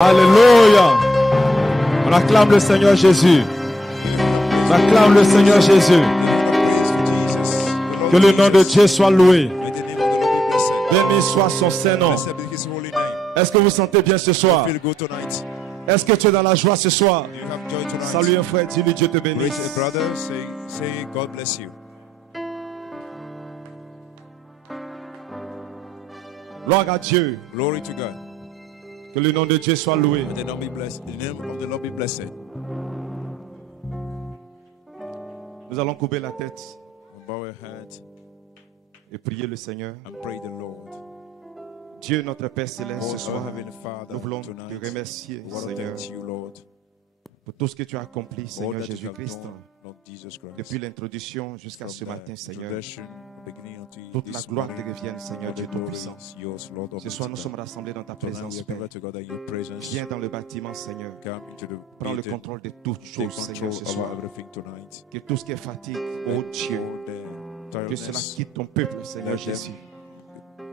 Alléluia. On acclame le Seigneur Jésus. On acclame le Seigneur Jésus. Que le nom de Dieu soit loué. Béni soit son Saint-Nom. Est-ce que vous sentez bien ce soir? Est-ce que tu es dans la joie ce soir? Salut un frère, dis-lui Dieu te bénisse. Gloire à Dieu. Glory to God. Que le nom de Dieu soit loué. May the Lord be blessed. The name of the Lord be blessed. Nous allons couper la tête We'll bow our heads et prier le Seigneur. and pray the Lord. Dieu notre Père Céleste, ce Oh, soir, our Heavenly Father, nous voulons tonight, te remercier, we want to Seigneur, thank you, Lord, pour tout ce que tu as accompli, all Seigneur that you have Jésus-Christ, done, Lord Jesus Christ. depuis l'introduction jusqu'à From ce the matin, Seigneur. introduction, beginning until Toute la this gloire te morning, revienne, Seigneur all Dieu the glory Tout-Puissant. is yours, Lord Ce soir, nous Almighty sommes God. rassemblés dans ta Tonight présence, we are Père. gathered together in your presence. Viens dans le bâtiment, Seigneur. Come into the Prends le meeting. contrôle de toutes Take choses, Seigneur, control ce over soir. everything tonight. Que tout ce qui est fatigue, oh Dieu, que cela quitte ton peuple, Seigneur Let them Jésus.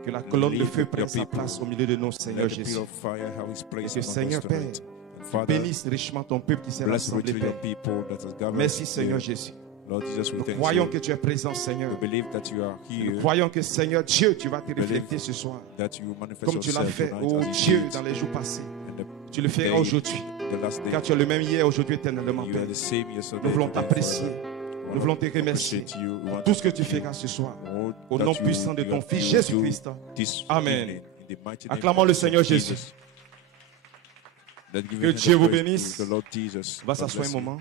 Que la colonne de leave feu your prenne sa people. place au milieu de nous, Seigneur Let the Jésus. pillar of fire have its Et place que, among Seigneur us Père, tonight. And Father, bénisse richement ton peuple qui s'est bless rassemblé, richly your Père. people that has gathered Merci, Seigneur here. Jésus. Lord Jesus, we Nous thank croyons you. que tu es présent, Seigneur. We believe that you are Nous here, croyons que, Seigneur Dieu, tu vas te Believe refléter ce soir. that you manifest Comme tu l'as yourself fait, tonight oh as you Dieu, did dans les jours passés. in the Tu le feras day, aujourd'hui. the last day. Car tu es le même hier, aujourd'hui, éternellement, You Père. are the same yesterday, Nous voulons today, t'apprécier. forever. We Nous voulons want te to remercier. appreciate you. We want Tout to ce que tu thank you feras ce soir. all Au that nom you- puissant de you ton have- Fils you will Jésus-Christ. do this Amen. evening in the mighty name Acclamons of le Seigneur Jesus. Jésus. Let give Que a hand Dieu of vous praise bénisse. to the Lord Jesus. Va God s'asseoir un bless you. moment.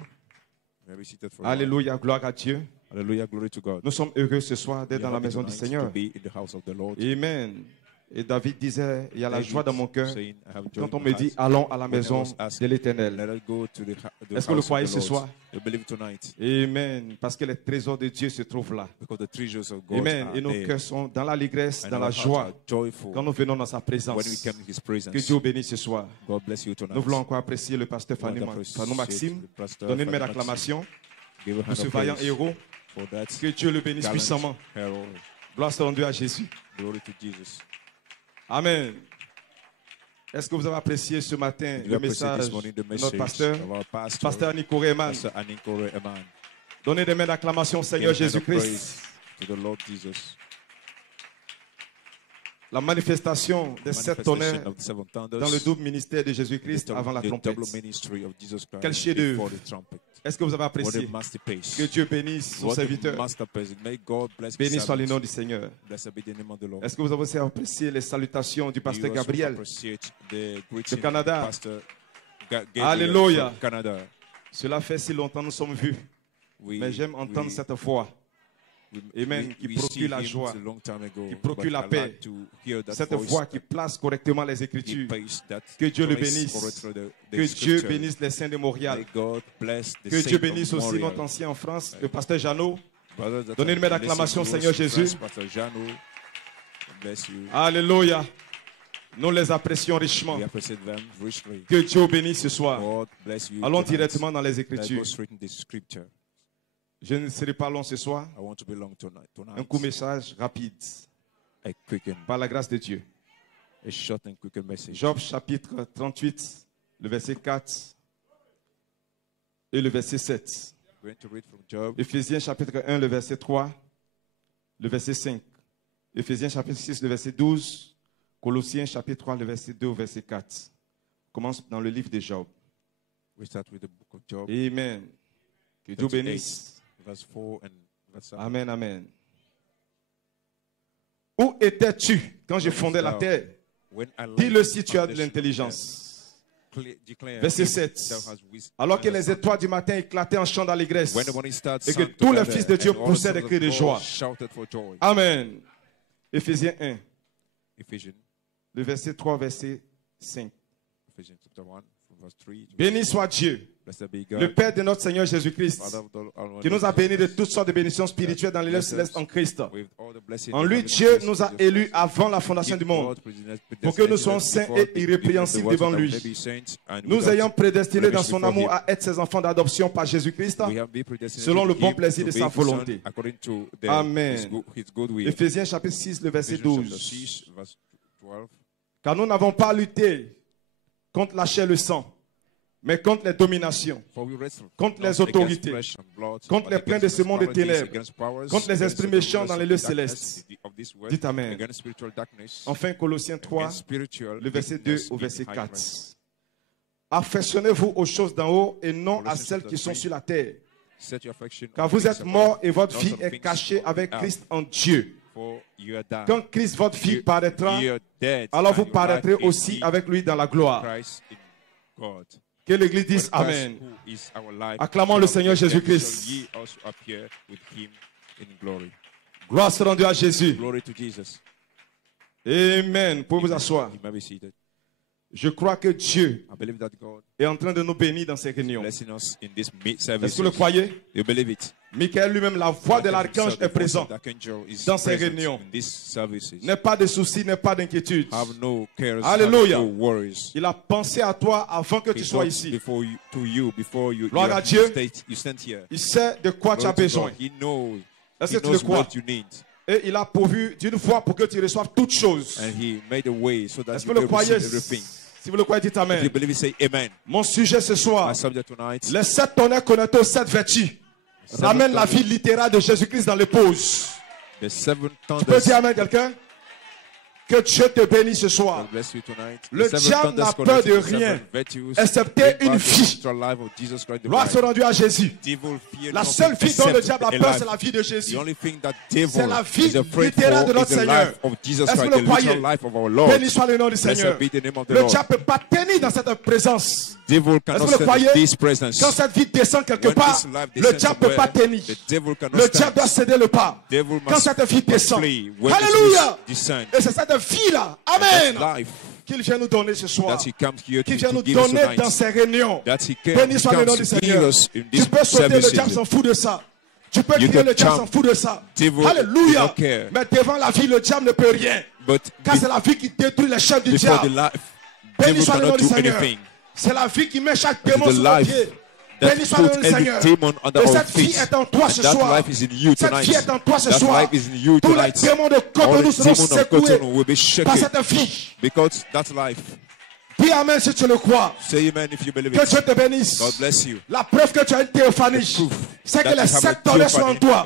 May we seated for a while. Alléluia, gloire à Dieu. Hallelujah, glory to God. Nous sommes heureux ce soir We d'être are dans la happy maison du tonight Seigneur. to be in the house of the Lord. Amen. Et David disait, il y a la David joie dans mon cœur saying, I have joy quand in on my me heart. dit, allons à la When I maison was asked, de l'Éternel. Let us go to the Est-ce que vous le house croyez of ce the soir? Lord. We believe tonight Amen. Parce que les trésors de Dieu se trouvent là. because the treasures of God Amen. are Et nos there. cœurs sont dans l'allégresse, And dans our la hearts joie are joyful quand nous venons dans sa when we présence. come in His presence. Que Dieu vous bénisse ce soir. God bless you tonight. Nous voulons encore apprécier le pasteur We want to Fanou appreciate Maxime. the pastor Donner une main Fanou d'acclamation Give a pour hand ce of vaillant praise héros. for that Que Dieu le bénisse gallant puissamment. hero. Gloire soit rendue à Jésus. Glory to Jesus. Amen. Est-ce que vous avez apprécié ce matin Did you le appreciate message this morning the de notre message pasteur, of our pastor, pasteur Nico Rehman? Pastor Aniko Eman? Donnez des mains d'acclamation au Seigneur Give a hand of Jésus-Christ. praise to the Lord Jesus. La manifestation des sept tonnerres Manifestation of the seven thunders. dans le double ministère de The Jésus-Christ avant la trompette. double ministry of Jesus Christ Quel chef-d'œuvre. before the trumpet. Est-ce que vous avez What apprécié? a masterpiece. Que Dieu bénisse son What a serviteur. masterpiece. May God bless Béni his soit le servant. nom du Seigneur. Blessed be the name of the Lord. Est-ce que vous avez aussi apprécié les salutations du pasteur You also Gabriel? appreciate the greeting Canada. of Pastor Gabriel Alléluia. from Canada. Cela fait si longtemps nous sommes vus. Mais j'aime entendre cette voix. Amen. Qui procure la joie. Qui procure la paix. Cette voix qui place correctement les Écritures. Que Dieu le bénisse. Que Dieu bénisse les saints de Montréal. Que Dieu bénisse aussi notre ancien en France, le pasteur Jeannot. Donnez une main d'acclamation au Seigneur Jésus. Alléluia. Nous les apprécions richement. Que Dieu vous bénisse ce soir. Allons directement dans les Écritures. Je ne serai pas long ce soir. Un court message rapide. Par la grâce de Dieu. Job chapitre 38, le verset 4 et le verset 7. Éphésiens chapitre 1, le verset 3, le verset 5. Éphésiens chapitre 6, le verset 12. Colossiens chapitre 3, le verset 2 au verset 4. On commence dans le livre de Job. Amen. Que Dieu bénisse. Amen, amen. Où étais-tu quand je fondais la terre? Dis-le si tu as de l'intelligence. Verset 7. Alors que les étoiles du matin éclataient en chant d'allégresse et que tous les fils de Dieu poussaient des cris de joie. Amen. Éphésiens 1. Le verset 3, verset 5. Béni soit Dieu, le Père de notre Seigneur Jésus-Christ, qui nous a bénis de toutes sortes de bénédictions spirituelles dans les lieux célestes en Christ. En lui, Dieu nous a élus avant la fondation du monde, pour que nous soyons saints et irrépréhensibles devant lui. Nous ayons prédestinés dans son amour à être ses enfants d'adoption par Jésus-Christ, selon le bon plaisir de sa volonté. Amen. Éphésiens chapitre 6, le verset 12. Car nous n'avons pas lutté contre la chair et le sang, mais contre les dominations, contre les autorités, contre les plans de ce monde de ténèbres, contre les esprits méchants dans les lieux célestes. Dites Amen. Enfin, Colossiens 3, le verset 2 au verset 4. Affectionnez-vous aux choses d'en haut et non à celles qui sont sur la terre. Car vous êtes morts et votre vie est cachée avec Christ en Dieu. Quand Christ, votre vie, paraîtra, alors vous paraîtrez aussi avec lui dans la gloire. Que l'Église dise Amen. Acclamons le Seigneur Jésus-Christ. Gloire soit rendue à Jésus. Amen. Vous pouvez vous asseoir. Je crois que Dieu est en train de nous bénir dans ces réunions. Est-ce que vous le croyez? Michael lui-même, la voix de l'archange est présente dans ces réunions. N'est pas de soucis, n'est pas d'inquiétude. Alléluia. Il a pensé à toi avant que tu sois ici. Gloire à Dieu. Il sait de quoi tu as besoin. Est-ce que tu le crois? Et il a pourvu d'une fois pour que tu reçoives toutes choses. Est-ce que vous le croyez? Si vous le croyez, dites Amen. Mon sujet ce soir, les 7 tonnerres connectés aux 7 vertus ramènent la vie littérale de Jésus-Christ dans l'épouse. Tu peux dire Amen quelqu'un? Que Dieu te bénisse ce soir. Le diable n'a peur de rien, excepté une vie. Gloire soit rendue à Jésus. La seule vie dont le diable a peur, c'est la vie de Jésus. C'est la vie littérale de notre Seigneur. Est-ce que vous le croyez? Béni soit le nom du Seigneur. Le diable ne peut pas tenir dans cette présence. Est-ce que vous le croyez? Quand cette vie descend quelque part, le diable ne peut pas tenir. Le diable doit céder le pas. Quand cette vie descend, alléluia! Et c'est cette vie-là, amen, qu'il vient nous donner ce soir, qu'il vient nous donner dans ces réunions. Béni soit le nom du Seigneur. Tu peux sauter, le diable s'en fout de ça. Tu peux crier, le diable s'en fout de ça. Alléluia. Mais devant la vie, le diable ne peut rien. Car c'est la vie qui détruit les chaînes du diable. Béni soit le nom du Seigneur. C'est la vie qui met chaque démon sur le pied. Béni soit le nom du Seigneur. Et cette vie est en toi ce soir. Cette vie est en toi ce soir. Tous les démons de contre nous seront secoués par cette vie. Dis Amen si tu le crois. Que Dieu te bénisse. La preuve que tu as une théophanie, c'est que les 7 tonnerres sont en toi.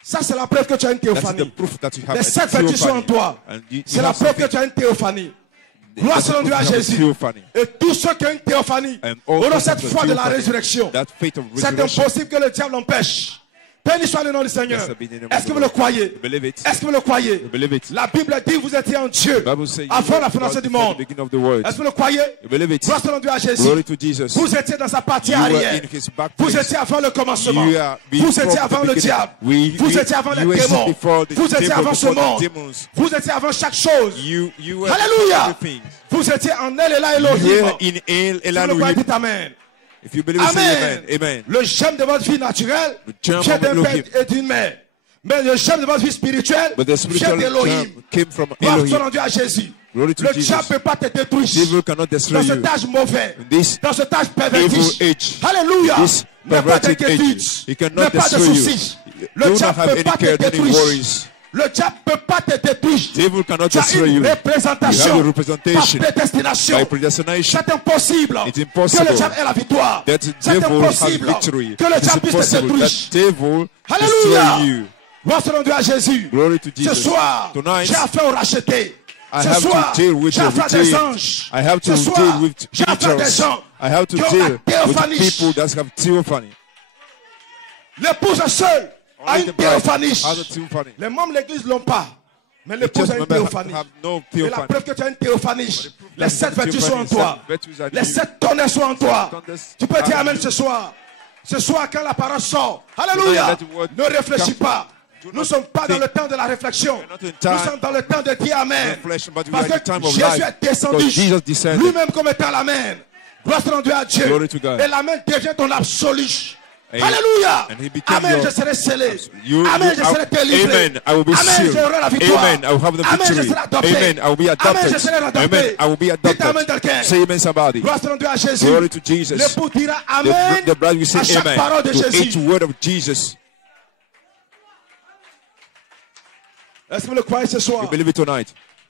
Ça, c'est la preuve que tu as une théophanie. Les 7 vertus sont en toi. C'est la preuve que tu as une théophanie. Gloire soit rendue à Jésus. Et tous ceux qui ont une théophanie auront cette foi de la résurrection. C'est impossible que le diable l'empêche. Béni soit le nom du Seigneur. Est-ce que vous le croyez? Est-ce que vous le croyez? La Bible dit que vous étiez en Dieu avant la fondation du monde. Est-ce que vous le croyez? Gloire soit rendue à Jésus. Vous étiez dans sa partie arrière. Vous étiez avant le commencement. Vous étiez avant le diable. Vous étiez avant les démons. Vous étiez avant ce monde. Vous étiez avant chaque chose. Alléluia. Vous étiez en El et Elohim. Si vous le croyez, dites Amen. If you believe, Amen. Say amen. Le germe de votre vie naturelle vient d'un père et d'une mère. Mais le germe de votre vie spirituelle vient d'Elohim. Gloire soit rendue à Jésus. Le diable ne peut pas te détruire dans cet âge mauvais, dans cet âge perverti. Alléluia. N'aie pas d'inquiétude, n'aie pas de soucis. Le diable ne peut pas te détruire. Le diable ne peut pas te détruire. Tu as une représentation par prédestination. C'est impossible que le diable ait la victoire. C'est impossible que le diable puisse te détruire. Alléluia. Gloire soit rendue à Jésus. Ce soir, j'ai affaire au racheté. Ce soir, j'ai affaire des anges. Ce soir, j'ai affaire des gens qui ont la théophanie. L'épouse seule a une théophanie. Les membres de l'église ne l'ont pas. Mais l'épouse a une théophanie. Et la preuve que tu as une théophanie, les 7 vertus sont en toi. Les 7 tonnerres sont en toi. Tu peux dire Amen ce soir. Ce soir, quand la parole sort, alléluia, ne réfléchis pas. Nous ne sommes pas dans le temps de la réflexion. Nous sommes dans le temps de dire Amen. Parce que Jésus est descendu lui-même comme étant l'Amen. Gloire soit rendue à Dieu. Et l'Amen devient ton absolu. Alléluia. Amen, je serai scellé. Amen, je serai délivré. Amen, j'aurai la victoire. Amen, je serai adopté. Amen, je serai adopté. Dites Amen quelqu'un. Gloire soit rendue à Jésus. L'époux dira Amen à chaque parole de Jésus. Est-ce que vous le croyez ce soir?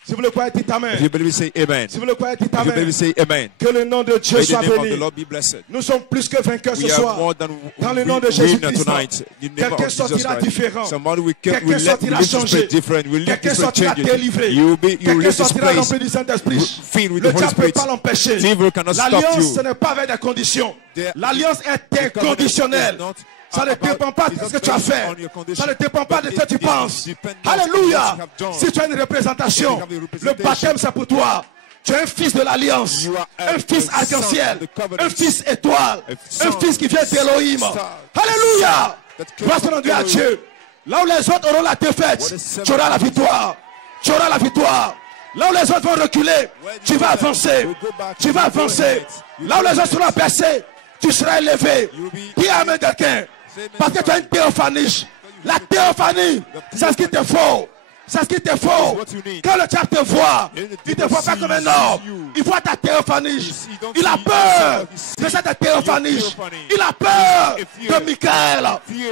Si vous le croyez, dites Amen. If you believe it, say amen. Si vous le croyez, dites If you Amen. believe it, say amen. Que le nom de Dieu May the soit name of the béni. Lord be blessed. Nous sommes plus que vainqueurs ce We are soir. more than Dans le nom de winner Jésus-Christ. tonight. In the name Quelqu'un of Jesus sortira Christ. différent. Somebody will Quelqu'un sortira live this changé. place different. Will live Quelqu'un this place sortira changed. délivré. You Quelqu'un live this sortira place rempli du Saint-Esprit. filled with Le the Holy diable ne peut Spirit. pas l'empêcher. Evil cannot stop L'alliance, you. ce n'est pas avec des conditions. The- L'alliance est inconditionnelle. Ça ne dépend pas de ce que tu as fait. Ça ne dépend pas de ce que tu penses. Alléluia. Si tu as une représentation, le baptême c'est pour toi. Tu es un fils de l'alliance, un fils arc-en-ciel, un fils étoile, un fils qui vient d'Élohim. Alléluia. Grâce à Dieu à Dieu. Là où les autres auront la défaite, tu auras la victoire. Tu auras la victoire. Là où les autres vont reculer, tu vas avancer. Tu vas avancer. Là où les autres seront baissés, tu seras élevé. Dis Amen quelqu'un. Parce que tu as une théophanie. La théophanie, c'est ce qu'il te faut. C'est ce qu'il te faut. Quand le diable te voit, il te voit pas comme un homme. Il voit ta théophanie. Il a peur de cette théophanie. Il a peur de Michael.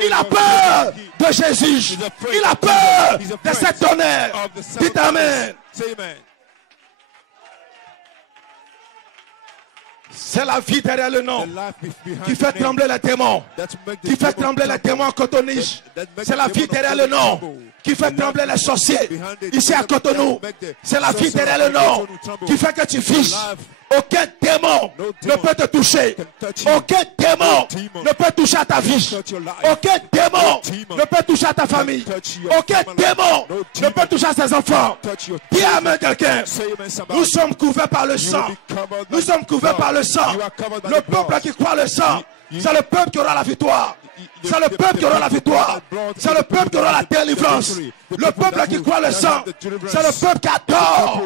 Il a peur de Jésus. Il a peur de cet tonnerre. Dites Amen. C'est la vie derrière le nom qui fait trembler les démons. Qui fait trembler les démons à Cotonou. C'est la vie derrière le nom qui fait trembler les sorciers. Ici à Cotonou, c'est la vie derrière le nom qui fait que tu fiches. Aucun démon ne peut te toucher. Aucun démon ne peut toucher à ta vie. Aucun démon ne peut toucher à ta famille. Aucun démon ne peut toucher à ses enfants. Dis Amen quelqu'un. Nous sommes couverts par le sang. Nous sommes couverts par le sang. Le peuple qui croit le sang, c'est le peuple qui aura la victoire. C'est le peuple qui aura la victoire. C'est le peuple qui aura la délivrance. Le peuple qui croit le sang, c'est le peuple qui adore.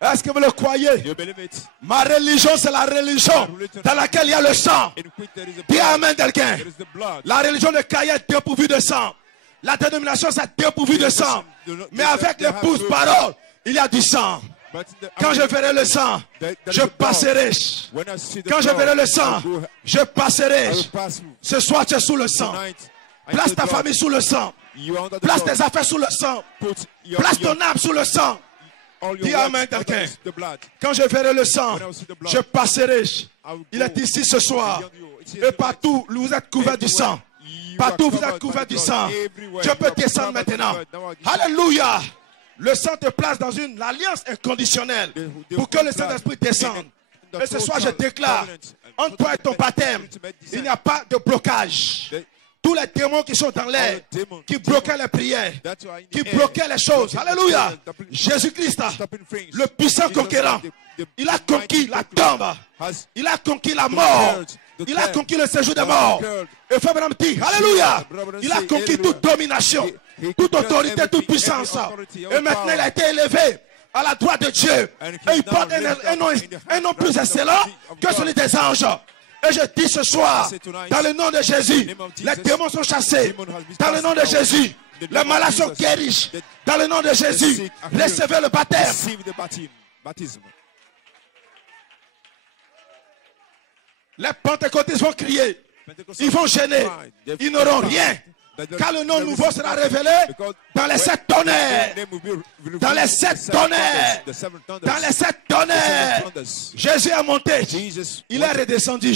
Est-ce que vous le croyez? Ma religion, c'est la religion dans laquelle il y a le sang. Dis Amen quelqu'un. La religion de Caïn est dépourvue de sang. La dénomination, c'est dépourvue de sang. Mais avec l'épouse parole, il y a du sang. Quand je verrai le sang, je passerai. Quand je verrai le sang, je passerai. Ce soir, tu es sous le sang. Place ta famille sous le sang. Place tes affaires sous le sang. Place ton âme sous le sang. Dis Amen quelqu'un. Quand je verrai le sang, je passerai. Il est ici ce soir. Et partout, vous êtes couverts du sang. Partout, vous êtes couverts du sang. Dieu peut descendre maintenant. Alléluia. Le sang te place dans une alliance inconditionnelle pour que le Saint-Esprit descende. Et ce soir, je déclare, entre toi et ton baptême, il n'y a pas de blocage. Tous les démons qui sont dans l'air, qui bloquaient les prières, qui bloquaient les choses. Alléluia. Jésus-Christ, le puissant conquérant, il a conquis la tombe. Il a conquis la mort. Il a conquis le séjour des morts. Et Frère Branham dit, alléluia. Il a conquis toute domination, toute autorité, toute puissance. Et maintenant, il a été élevé à la droite de Dieu. Et il porte un nom plus excellent que celui des anges. Et je dis ce soir, dans le nom de Jésus, les démons sont chassés. Dans le nom de Jésus, les malades sont guéris. Dans le nom de Jésus, recevez le baptême. Les pentecôtistes vont crier. Ils vont gêner. Ils n'auront rien. Car le nom nouveau sera révélé dans les 7 tonnerres. Dans les 7 tonnerres. Dans les 7 tonnerres. Jésus est monté. Il est redescendu.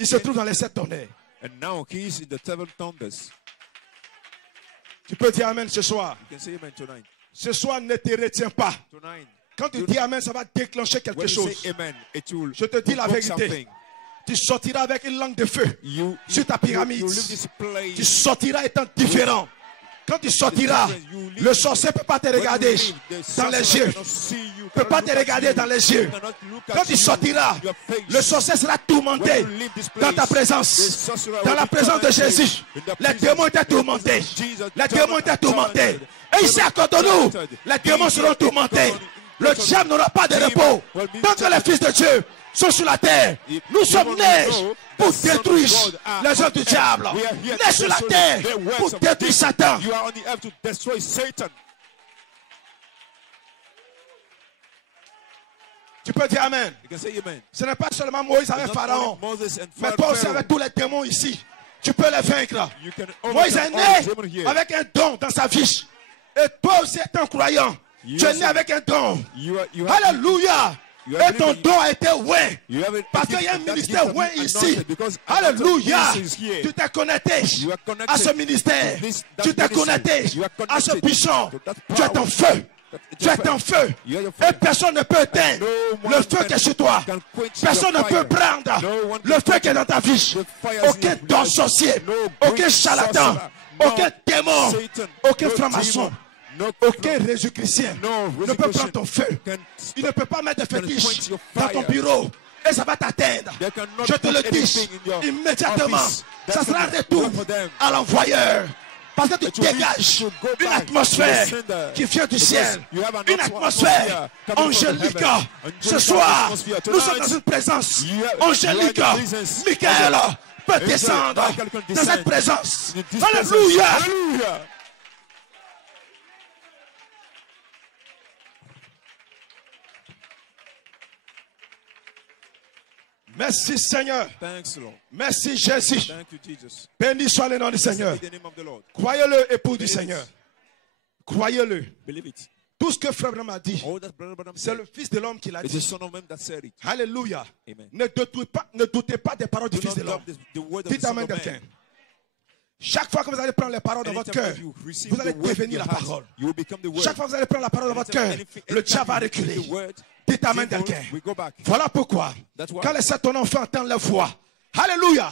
Il se trouve dans les 7 tonnerres. Tu peux dire Amen ce soir. Ce soir, ne te retiens pas. Quand tu dis Amen, ça va déclencher quelque chose. Je te dis la vérité. Tu sortiras avec une langue de feu sur ta pyramide. Tu sortiras étant différent. Quand tu sortiras, le sorcier ne peut pas te regarder dans les yeux. Ne peut pas te regarder dans les yeux. Quand tu sortiras, le sorcier sera tourmenté dans ta présence. Dans la présence de Jésus. Les démons étaient tourmentés. Les démons étaient tourmentés. Et ici à Cotonou, les démons seront tourmentés. Le diable n'aura pas de repos. Tant que les fils de Dieu sont sur la terre, nous sommes nés pour détruire les œuvres du diable. Nés sur la terre pour détruire Satan. Tu peux dire Amen. Ce n'est pas seulement Moïse avec Pharaon, mais toi aussi avec tous les démons ici. Tu peux les vaincre. Moïse est né avec un don dans sa vie. Et toi aussi, étant croyant, tu es né avec un don. Alléluia. Et ton don a été oint. Parce qu'il y a un ministère oint ici. Alléluia. Tu t'es connecté à ce ministère. Tu t'es connecté à ce puissant. Tu es en feu. Tu es en feu. Et personne ne peut éteindre le feu qui est sur toi. Personne ne peut prendre le feu qui est dans ta vie. Aucun don sorcier, aucun charlatan, aucun démon, aucun franc-maçon, aucun Jésus-Chrétien ne peut prendre ton feu. Il ne peut pas mettre des fétiches dans ton bureau. Et ça va t'atteindre. Je te le dis immédiatement. Ça sera un retour à l'envoyeur. Parce que tu dégages une atmosphère qui vient du ciel. Une atmosphère angélique. Ce soir, nous sommes dans une présence angélique. Michael peut descendre dans cette présence. Alléluia. Merci Seigneur. Merci Jésus. Béni soit le nom du Seigneur. Croyez-le, époux du Seigneur. Croyez-le. Tout ce que Frère Branham a dit, c'est le Fils de l'homme qui l'a dit. Alléluia. Ne doutez pas des paroles du Fils de l'homme. Dites Amen quelqu'un. Chaque fois que vous allez prendre les paroles dans votre cœur, vous allez devenir la parole. Chaque fois que vous allez prendre la parole dans votre cœur, le diable va reculer. Dites Amen quelqu'un. Voilà pourquoi, quand les sept enfants entendent leur voix, Alléluia,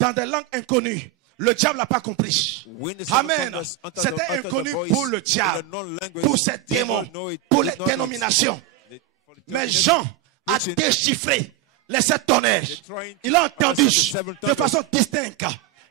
dans des langues inconnues, le diable n'a pas compris. Amen. C'était inconnu pour le diable, pour ces démons, pour les dénominations. Mais Jean a déchiffré les sept tonnerres. Il a entendu de façon distincte,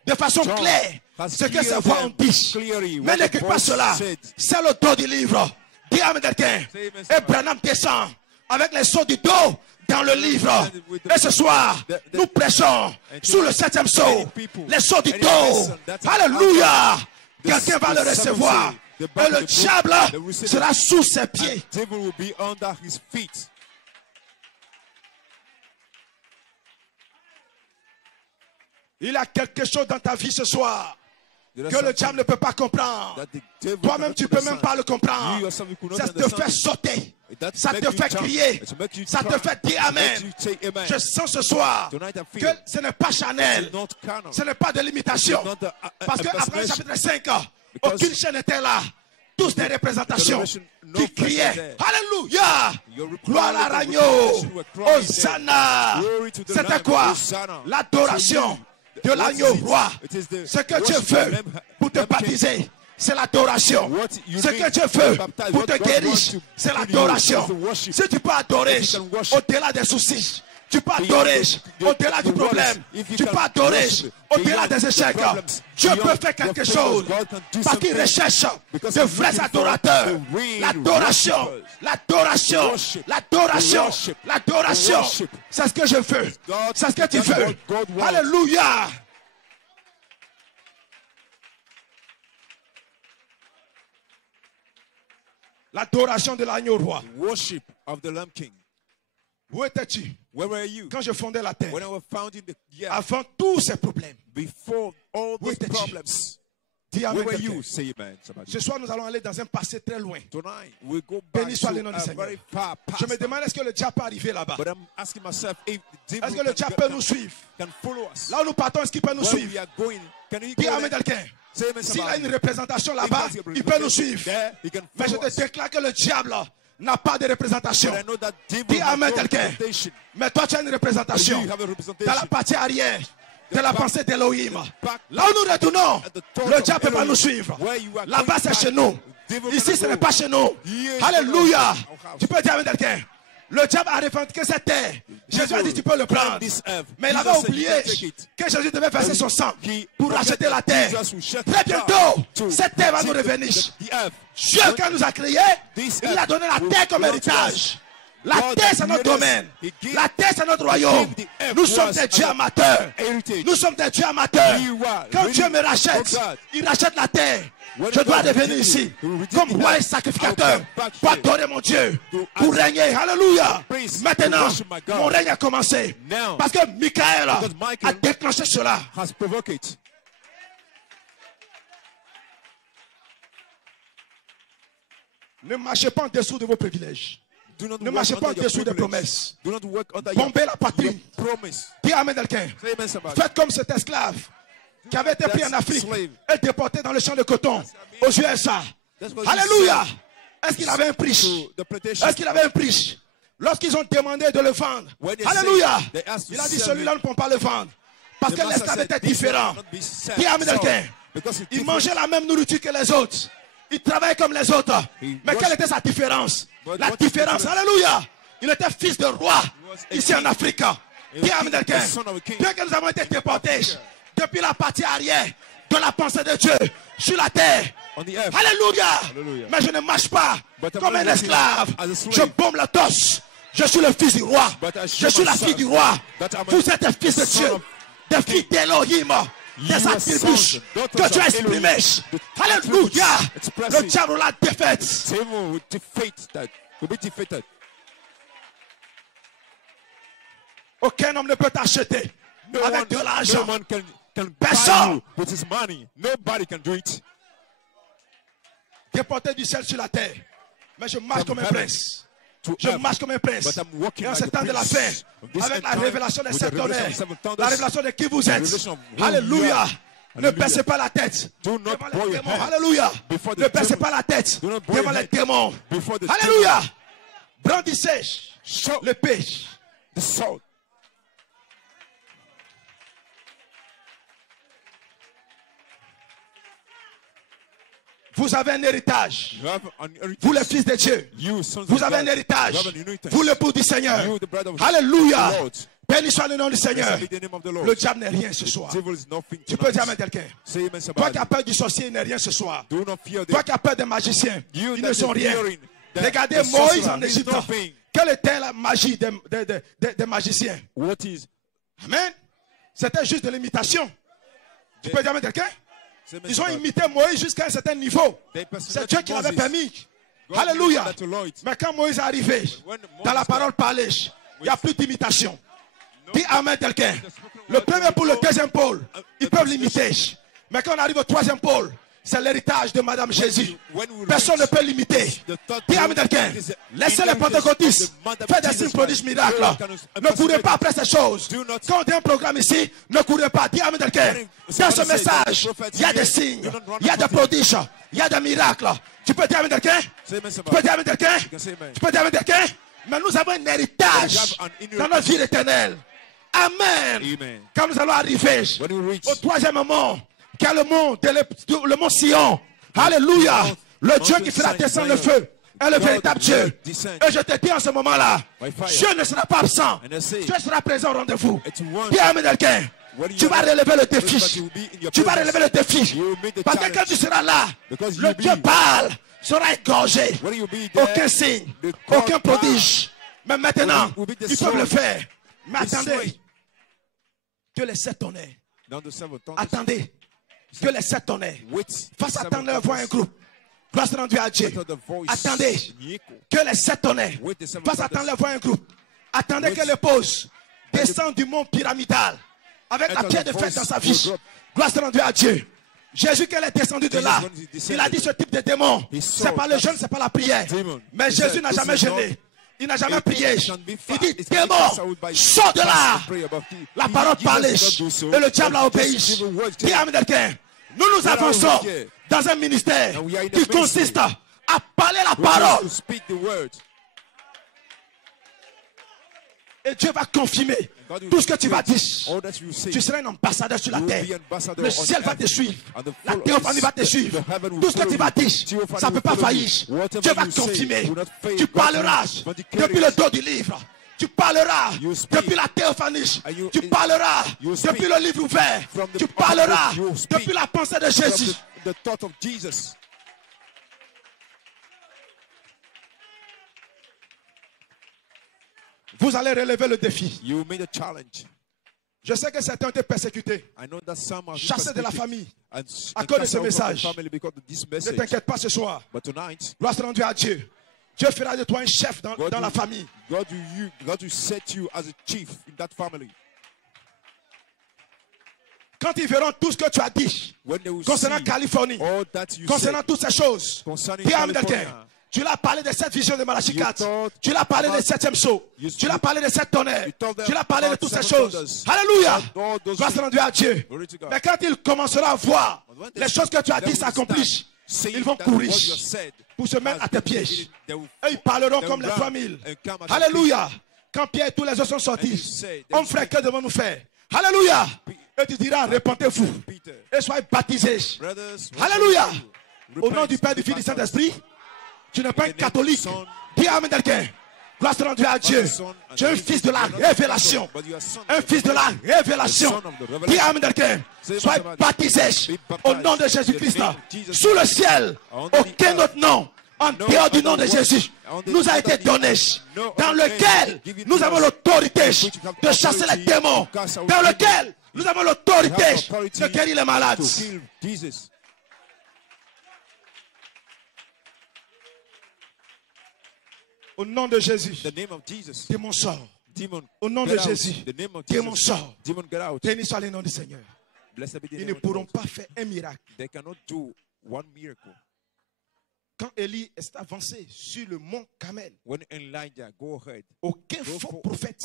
de façon claire, ce que ces voix ont dit. Mais n'écoute pas cela. C'est le dos du livre. Dis Amen quelqu'un. Et Branham descend avec les sceaux du dos dans le livre. Et ce soir, nous prêchons sous le 7e sceau. Les sceaux du dos. Alléluia. Quelqu'un va le recevoir. Et le diable sera sous ses pieds. Il y a quelque chose dans ta vie ce soir que le diable ne peut pas comprendre. Toi-même, tu ne peux même pas le comprendre. Ça te fait sauter. Ça te fait crier. Ça te fait dire Amen. Je sens ce soir que ce n'est pas charnel. Ce n'est pas de l'imitation. Parce qu'après le chapitre 5, aucune chaîne n'était là. Tous des représentations qui criaient Alléluia, gloire à l'agneau, Hosanna. C'était quoi? L'adoration de l'agneau roi. Ce que Dieu veut pour te baptiser, c'est l'adoration. Ce que Dieu veut pour te guérir, c'est l'adoration. Si tu peux adorer au-delà des soucis, tu peux adorer au-delà du problème, tu peux adorer au-delà des échecs, Dieu peut faire quelque chose parce qu'il recherche de vrais adorateurs. L'adoration, l'adoration, l'adoration, l'adoration. C'est ce que je veux. C'est ce que tu veux. Alléluia. L'adoration de l'agneau roi. Worship of the Lamb King. Où étais-tu? Where were you? Quand je fondais la terre. When I was founding the earth. Avant tous ces problèmes. Before all those problems. Where were you? Say amen. Ce soir, nous allons aller dans un passé très loin. Tonight, we go back Béni soit le nom du Seigneur. Je me demande, est-ce que le diable peut arriver là-bas? But I'm asking myself, est-ce que le diable peut nous suivre? Là où nous partons, est-ce qu'il peut nous suivre? Dis Amen quelqu'un. S'il a une représentation là-bas, il peut nous suivre. Mais je te déclare que le diable n'a pas de représentation. Dis Amen quelqu'un. Mais toi tu as une représentation dans la partie arrière de la pensée d'Elohim. Là où nous retournons, le diable ne peut pas nous suivre. Là-bas c'est chez nous. Ici ce n'est pas chez nous. Alléluia. Tu peux dire Amen quelqu'un. Le diable a revendiqué cette terre. Jésus a dit tu peux le prendre. Mais il avait oublié que Jésus devait verser son sang pour racheter la terre. Très bientôt, cette terre va nous revenir. Dieu, quand nous a créés, il a donné la terre comme héritage. La terre, c'est notre domaine. La terre, c'est notre royaume. Nous sommes des dieux amateurs. Nous sommes des dieux amateurs. Quand Dieu me rachète, il rachète la terre. Je dois devenir ici comme roi et sacrificateur pour adorer mon Dieu, pour régner. Alléluia. Maintenant, mon règne a commencé parce que Michael a déclenché cela. Ne marchez pas en dessous de vos privilèges. Ne marchez pas en dessous des promesses. Bombez la patrie. Dis amen quelqu'un. Faites comme cet esclave qui avait été pris en Afrique et déporté dans le champ de coton aux USA. Alléluia. Est-ce qu'il avait un prix? Est-ce qu'il avait un prix? Lorsqu'ils ont demandé de le vendre. Alléluia. Il a dit celui-là ne peut pas le vendre. Parce que l'esclave était différent. Dis amen quelqu'un. Il mangeait la même nourriture que les autres. Il travaillait comme les autres. Mais quelle était sa différence? La différence, alléluia. Il était fils de roi ici en Afrique. Dis amen quelqu'un. Bien que nous avons été déportés depuis la partie arrière de la pensée de Dieu sur la terre. Alléluia. Mais je ne marche pas comme un esclave. Je bombe la tosse. Je suis le fils du roi. Je suis la fille du roi. Vous êtes des fils de Dieu. Des filles d'Elohim. Des attributs que Dieu a exprimés. Alléluia. Le diable l'a défaite. Aucun homme ne peut t'acheter avec de l'argent. Personne. Déporté du ciel sur la terre. Mais je marche comme un prince. Je marche comme un prince. Et en ce temps de la fin, avec la révélation des 7 tonnerres, la révélation de qui vous êtes. Alléluia. Ne baissez pas la tête devant les démons. Alléluia. Ne baissez pas la tête devant les démons. Alléluia. Brandissez le péché. Vous avez un héritage. Vous les fils de Dieu. Vous avez un héritage. Vous l'époux du Seigneur. Alléluia. Béni soit le nom du Seigneur. Le diable n'est rien ce soir. Tu peux dire à quelqu'un. Toi qui as peur du sorcier, il n'est rien ce soir. Toi qui as peur des magiciens, ils ne sont rien. Regardez Moïse en Égypte. Quelle était la magie des magiciens? Amen. C'était juste de l'imitation. Tu peux dire à quelqu'un? Ils ont imité Moïse jusqu'à un certain niveau. C'est Dieu qui l'avait permis. Alléluia. Mais quand Moïse est arrivé, dans la parole parlée, il n'y a plus d'imitation. Dis amen quelqu'un. Le premier pôle, le deuxième pôle, ils peuvent l'imiter. Mais quand on arrive au troisième pôle, c'est l'héritage de Madame Jésus. Personne ne peut l'imiter. Dis amen quelqu'un. Laissez les pentecôtistes faire des signes, prodiges, miracles. Ne courez pas après ces choses. Quand on a un programme ici, ne courez pas. Dis amen quelqu'un. Dans ce message, il y a des signes, il y a des prodiges, il y a des miracles. Tu peux dire amen quelqu'un? Tu peux dire amen quelqu'un? Tu peux dire amen quelqu'un? Mais nous avons un héritage dans notre vie éternelle. Amen. Quand nous allons arriver au troisième moment, qui est le mont Sion. Alléluia. Le Dieu qui fera descendre le feu est le véritable Dieu. Et je te dis en ce moment-là, Dieu ne sera pas absent. Dieu sera présent au rendez-vous. Dis amen quelqu'un. Tu vas relever le défi. Tu vas relever le défi. Parce que quand tu seras là, le Dieu Baal sera égorgé. Aucun signe, aucun prodige. Mais maintenant, ils peuvent le faire. Mais attendez que les 7 tonnerres. Attendez que les 7 tonnerres. Face à tonnerre, voit un groupe. Grâce rendue à Dieu. Attendez que les 7 tonnerres. Face à tonnerre, voit un groupe. Attendez que l'épouse descende du mont pyramidal. Avec la pierre de fête dans sa vie. Grâce rendue à Dieu. Jésus, qu'elle est descendue de là, il a dit ce type de démon. C'est pas le jeûne, c'est pas la prière. Mais Jésus n'a jamais jeûné. Il n'a jamais prié. Il dit, démon, sors de là. La parole parlait. Et le diable a obéi. Dis amen quelqu'un. Nous avançons dans un ministère qui consiste à parler la parole. Et Dieu va confirmer tout ce que tu vas dire. Tu seras un ambassadeur sur la terre. Le ciel va te suivre. La théophanie va te suivre. Tout ce que tu vas dire, ça ne peut pas faillir. Dieu va confirmer. Tu parleras depuis le dos du livre. Tu parleras depuis la théophanie. Tu parleras depuis le livre ouvert. Tu parleras depuis la pensée de Jésus. Vous allez relever le défi. You will meet a challenge. Je sais que certains ont été persécutés, chassés de la famille à cause de ce message. Ne t'inquiète pas ce soir. Gloire soit rendue à Dieu. Dieu fera de toi un chef dans la famille. God will set you as a chief in that family. Quand ils verront tout ce que tu as dit concernant Californie, concernant toutes ces choses, dis à quelqu'un. Tu l'as parlé de cette vision de Malachie 4. Tu l'as parlé des 7e sceaux. Tu l'as parlé de cette tonnerre. Tu l'as parlé de toutes ces choses. Alléluia. Gloire soit rendue à Dieu. Mais quand ils commenceront à voir les choses que tu as dit s'accomplissent, ils vont courir pour se mettre à tes pieds. Et ils parleront comme les 3000. Alléluia. Quand Pierre et tous les autres sont sortis, homme frère, que devons-nous faire? Alléluia. Et tu diras, répentez-vous et soyez baptisés. Alléluia. Au nom du Père, du Fils et du Saint-Esprit. Tu n'es pas un catholique. Dis amen quelqu'un. Gloire soit rendue à Dieu. Tu es un fils de la révélation. Un fils de la révélation. Dis amen quelqu'un. Sois baptisé au nom de Jésus-Christ. Sous le ciel, aucun autre nom en dehors du nom de Jésus nous a été donné, dans lequel nous avons l'autorité de chasser les démons, dans lequel nous avons l'autorité de guérir les malades. Au nom de Jésus, démon sort. Au nom de Jésus, démon sort. Béni soit le nom du Seigneur. Ils ne pourront pas faire un miracle. Quand Élie est avancé sur le mont Carmel, aucun faux prophète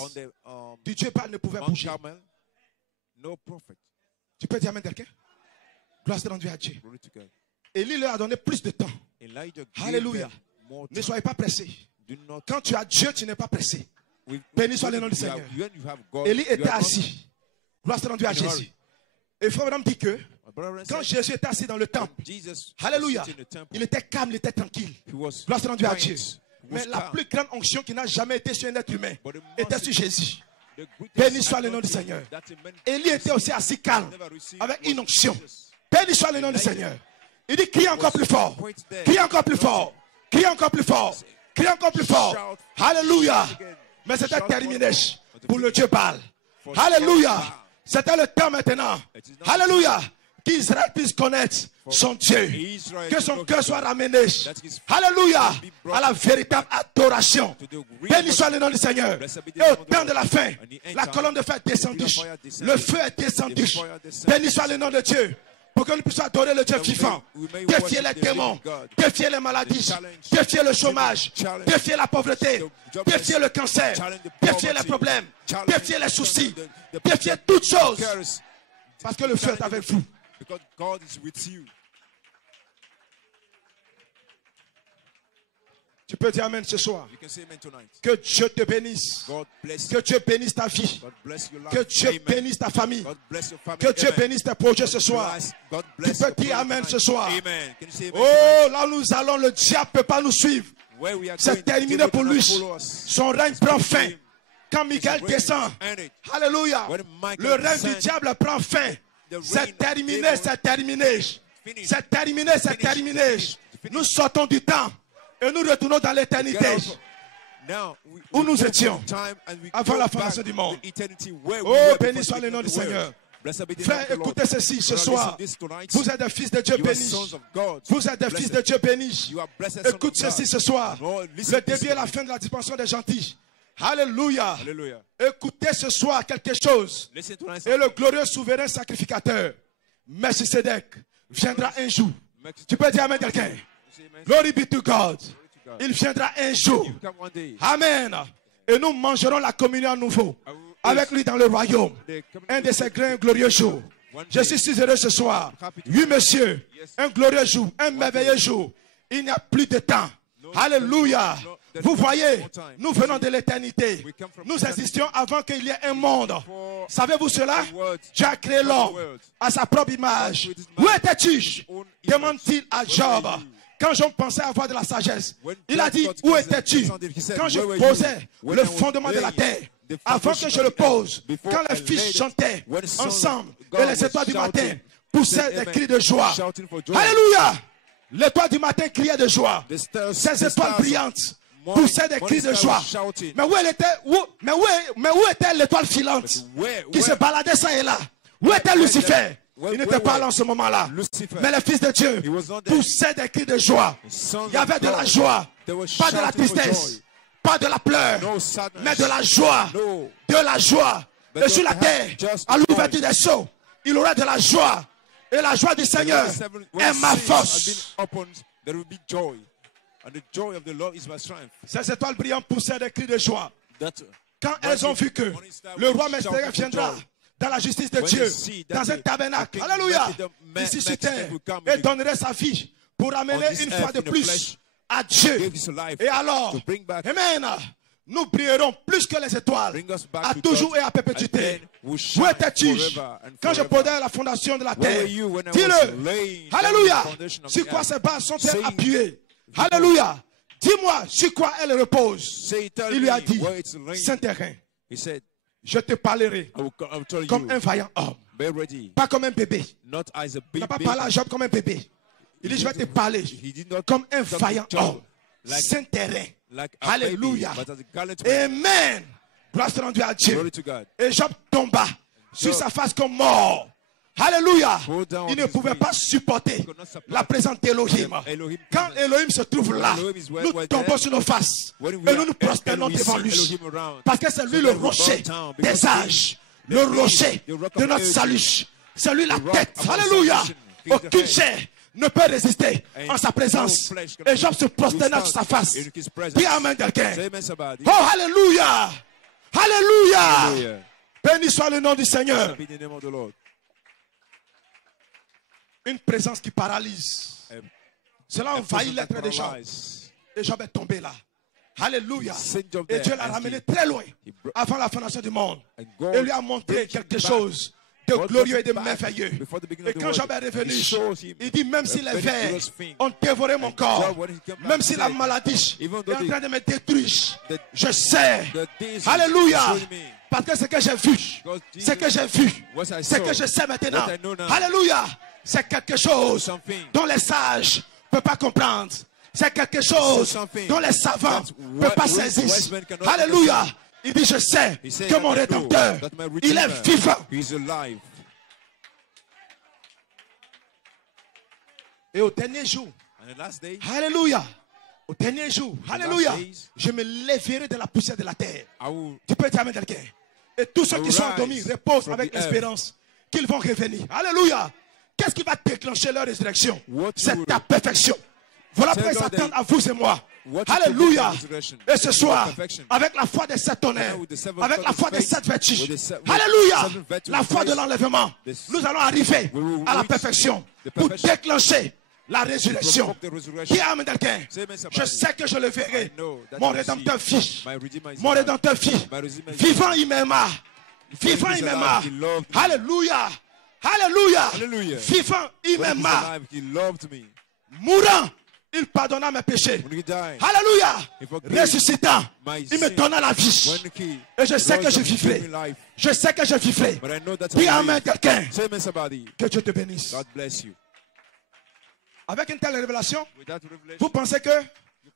du Dieu Baal ne pouvait bouger. Tu peux dire amen quelqu'un? Gloire soit rendue à Dieu. Élie leur a donné plus de temps. Alléluia. Ne soyez pas pressés. Quand tu as Dieu, tu n'es pas pressé. Béni soit le nom du Seigneur. Élie était assis. Gloire soit rendue à Jésus. Et frère Abraham dit que quand Jésus était assis dans le temple, alléluia, il était calme, il était tranquille. Gloire soit rendue à Dieu. Mais la plus grande onction qui n'a jamais été sur un être humain était sur Jésus. Béni soit le nom du Seigneur. Élie était aussi assis calme, avec une onction. Béni soit le nom du Seigneur. Il dit, crie encore plus fort. Crie encore plus fort. Crie encore plus fort. Crie encore plus fort. Alléluia. Mais c'était terminé pour le Dieu Baal. Alléluia. C'était le temps maintenant. Alléluia. Qu'Israël puisse connaître son Dieu. Que son cœur soit ramené. Alléluia. À la véritable adoration. Béni soit le nom du Seigneur. Et au temps de la fin, la colonne de feu est descendue. Le feu est descendu. Béni soit le nom de Dieu. Pour que nous puissions adorer le Dieu vivant, défier les démons, défier les maladies, défier le chômage, défier la pauvreté, défier le cancer, défier les problèmes, défier les soucis, défier toutes choses. Parce que le feu est avec vous. Tu peux dire amen ce soir. Que Dieu te bénisse. Que Dieu bénisse ta vie. Que Dieu bénisse ta famille. Que Dieu bénisse tes projets ce soir. Tu peux dire amen ce soir. Oh, là où nous allons, le diable ne peut pas nous suivre. C'est terminé pour lui. Son règne prend fin. Quand Michael descend, alléluia, le règne du diable prend fin. C'est terminé, c'est terminé. C'est terminé, c'est terminé. Nous sortons du temps. Et nous retournons dans l'éternité où nous étions avant la fondation du monde. Oh, béni soit le nom du Seigneur. Frère, écoutez ceci ce soir. Vous êtes des fils de Dieu bénis. Vous êtes des fils de Dieu bénis. Écoute ceci ce soir. Le début et la fin de la dispensation des gentils. Alléluia. Écoutez ce soir quelque chose. Et le glorieux souverain sacrificateur, Melchisedec, viendra un jour. Tu peux dire amen quelqu'un? Glory be to God. Il viendra un jour. Amen. Et nous mangerons la communion à nouveau avec lui dans le royaume. Un de ces grands glorieux jours. Je suis si heureux ce soir. Oui, monsieur. Un glorieux jour. Un merveilleux jour. Il n'y a plus de temps. Alléluia. Vous voyez, nous venons de l'éternité. Nous existions avant qu'il y ait un monde. Savez-vous cela? Dieu a créé l'homme à sa propre image. Où étais-tu? Demande-t-il à Job. Quand Job pensait avoir de la sagesse, il a dit, où étais-tu? Quand je posais le fondement de la terre, avant que je le pose, quand les fils chantaient ensemble et les étoiles du matin poussaient des cris de joie. Alléluia! L'étoile du matin criait de joie. Ces étoiles brillantes poussait des cris de joie. Mais où était l'étoile filante qui se baladait ça et là? Où était Lucifer? Il n'était pas là en ce moment-là. Mais le Fils de Dieu poussait des cris de joie. Il y avait de la joie, pas de la tristesse, pas de la pleur, mais de la joie. De la joie. Et sur la terre, à l'ouverture des sceaux, il aura de la joie. Et la joie du Seigneur est ma force. Ces étoiles brillantes poussaient des cris de joie. Quand elles ont vu que le roi mystérieux viendra dans la justice de Dieu, dans un tabernacle, alléluia, ici sur terre, et donnerait sa vie pour amener une fois de plus à Dieu. Et alors, amen, nous brillerons plus que les étoiles, à toujours et à perpétuité. Où étais-tu quand je posais la fondation de la terre? Dis-le, alléluia, sur quoi ces bases sont-elles appuyées? Alléluia, dis-moi sur quoi elles reposent. Il lui a dit, Saint-Terrain, je te parlerai comme un vaillant homme, pas comme un bébé. Il n'a pas parlé à Job comme un bébé. Il dit, je vais te parler comme un vaillant homme. Saint-Terrain. Alléluia. Amen. Gloire soit rendue à Dieu. Et Job tomba sur sa face comme mort. Alléluia. Il ne pouvait pas supporter la présence d'Elohim. Quand Elohim se trouve là, nous tombons sur nos faces et nous nous prosternons devant lui. Parce que c'est lui le rocher des âges, le rocher de notre salut. C'est lui la tête. Alléluia. Aucune chair ne peut résister en sa présence. Et Job se prosterna sur sa face. Dis amen quelqu'un. Oh, alléluia. Alléluia. Béni soit le nom du Seigneur. Une présence qui paralyse. Cela envahit l'être des gens. Et Job est tombé là. Alléluia. Et Dieu l'a ramené très loin avant la fondation du monde. Et lui a montré quelque chose de glorieux et de merveilleux. Et quand Job est revenu, il dit, même si les vers ont dévoré mon corps, même si la maladie est en train de me détruire, je sais. Alléluia. Parce que ce que j'ai vu, ce que j'ai vu, ce que je sais maintenant, alléluia, c'est quelque chose dont les sages ne peuvent pas comprendre. C'est quelque chose dont les savants ne peuvent pas saisir. Alléluia. Il dit, je sais que mon Rédempteur, il est vivant. Et au dernier jour, alléluia, au dernier jour, alléluia, je me lèverai de la poussière de la terre. Tu peux dire amen quelqu'un. Et tous ceux qui sont endormis reposent avec espérance qu'ils vont revenir. Alléluia. Qu'est-ce qui va déclencher leur résurrection? C'est ta perfection. Voilà pourquoi ils s'attendent à vous et moi. Alléluia. Et ce soir, avec la foi des 7 tonnerres, avec la foi des 7 vertus, alléluia, la foi de l'enlèvement, nous allons arriver à la perfection pour déclencher la résurrection. Qui a amené quelqu'un? Je sais que je le verrai. Mon Rédempteur vit. Mon Rédempteur vit. Vivant, il m'aima. Vivant, il m'aima. Alléluia. Alléluia. Vivant, il m'aima. Mourant, il pardonna mes péchés. Alléluia. Ressuscitant, il me donna la vie. Et je sais que je vivrai. Je sais que je vivrai. Dis amen quelqu'un. Que Dieu te bénisse. Avec une telle révélation, vous pensez que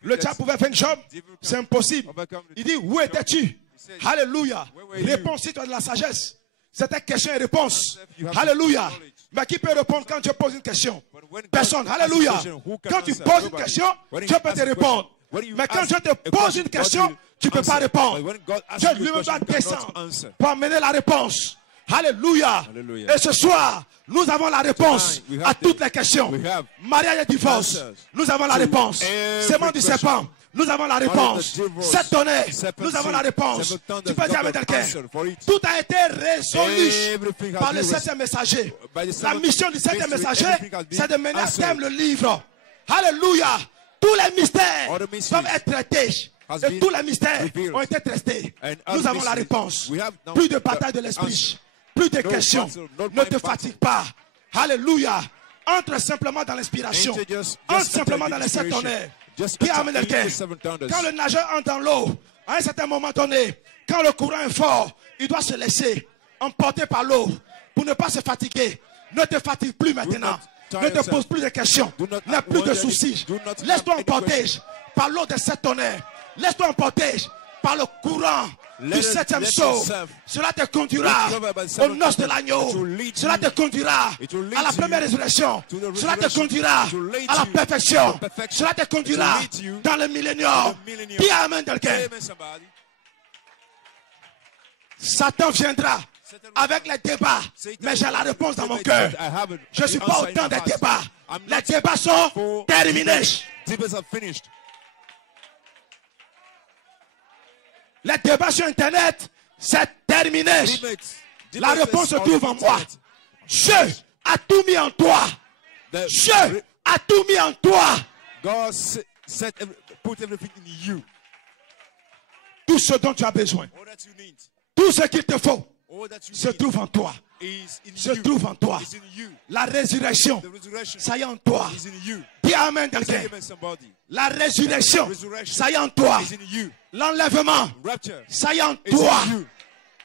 le diable pouvait vaincre Job? C'est impossible. Il dit, où étais-tu? Alléluia. Réponse si tu as de la sagesse. C'était question et réponse. Alléluia. Mais qui peut répondre quand Dieu pose une question? Personne. Alléluia. Quand tu poses une question, Dieu peut te répondre. Mais quand Dieu te pose une question, tu ne peux pas répondre. Dieu lui-même va descendre pour amener la réponse. Alléluia. Et ce soir, nous avons la réponse à toutes les questions. Mariage et divorce, nous avons la réponse. Sémence du serpent, nous avons la réponse. 7 tonnerres, nous avons la réponse. Tu peux dire avec quelqu'un, tout a été résolu par le 7e messager. La mission du 7e messager, c'est de mener à terme le livre. Alléluia. Tous les mystères doivent être traités. Et tous les mystères ont été traités. Nous avons la réponse. Plus de bataille de l'esprit. Plus de questions. Ne te fatigue pas. Alléluia. Entre simplement dans l'inspiration. Entre simplement dans les 7 tonnerres. Qui amène quelqu'un? Quand le nageur entre dans l'eau, à un certain moment donné, quand le courant est fort, il doit se laisser emporter par l'eau pour ne pas se fatiguer. Ne te fatigue plus maintenant. Ne te pose plus de questions. N'aie plus de soucis. Laisse-toi emporter par l'eau de 7 tonnerres. Laisse-toi emporter par le courant du 7e sceau. Cela te conduira aux noces de l'agneau. Cela te conduira à la première résurrection. Cela te conduira à la perfection. Cela te conduira dans le millénium. Dis amen quelqu'un. Satan viendra avec les débats, mais j'ai la réponse dans mon cœur. Je ne suis pas au temps des débats. Les débats sont terminés. Les débats sur Internet, c'est terminé. La réponse se trouve en moi. Dieu a tout mis en toi. Dieu a tout mis en toi. Tout ce dont tu as besoin, tout ce qu'il te faut, se trouve en toi. Se trouve en toi. La résurrection, ça y est en toi. Dis amen quelqu'un. La résurrection, ça y est en toi. L'enlèvement, ça y est en toi.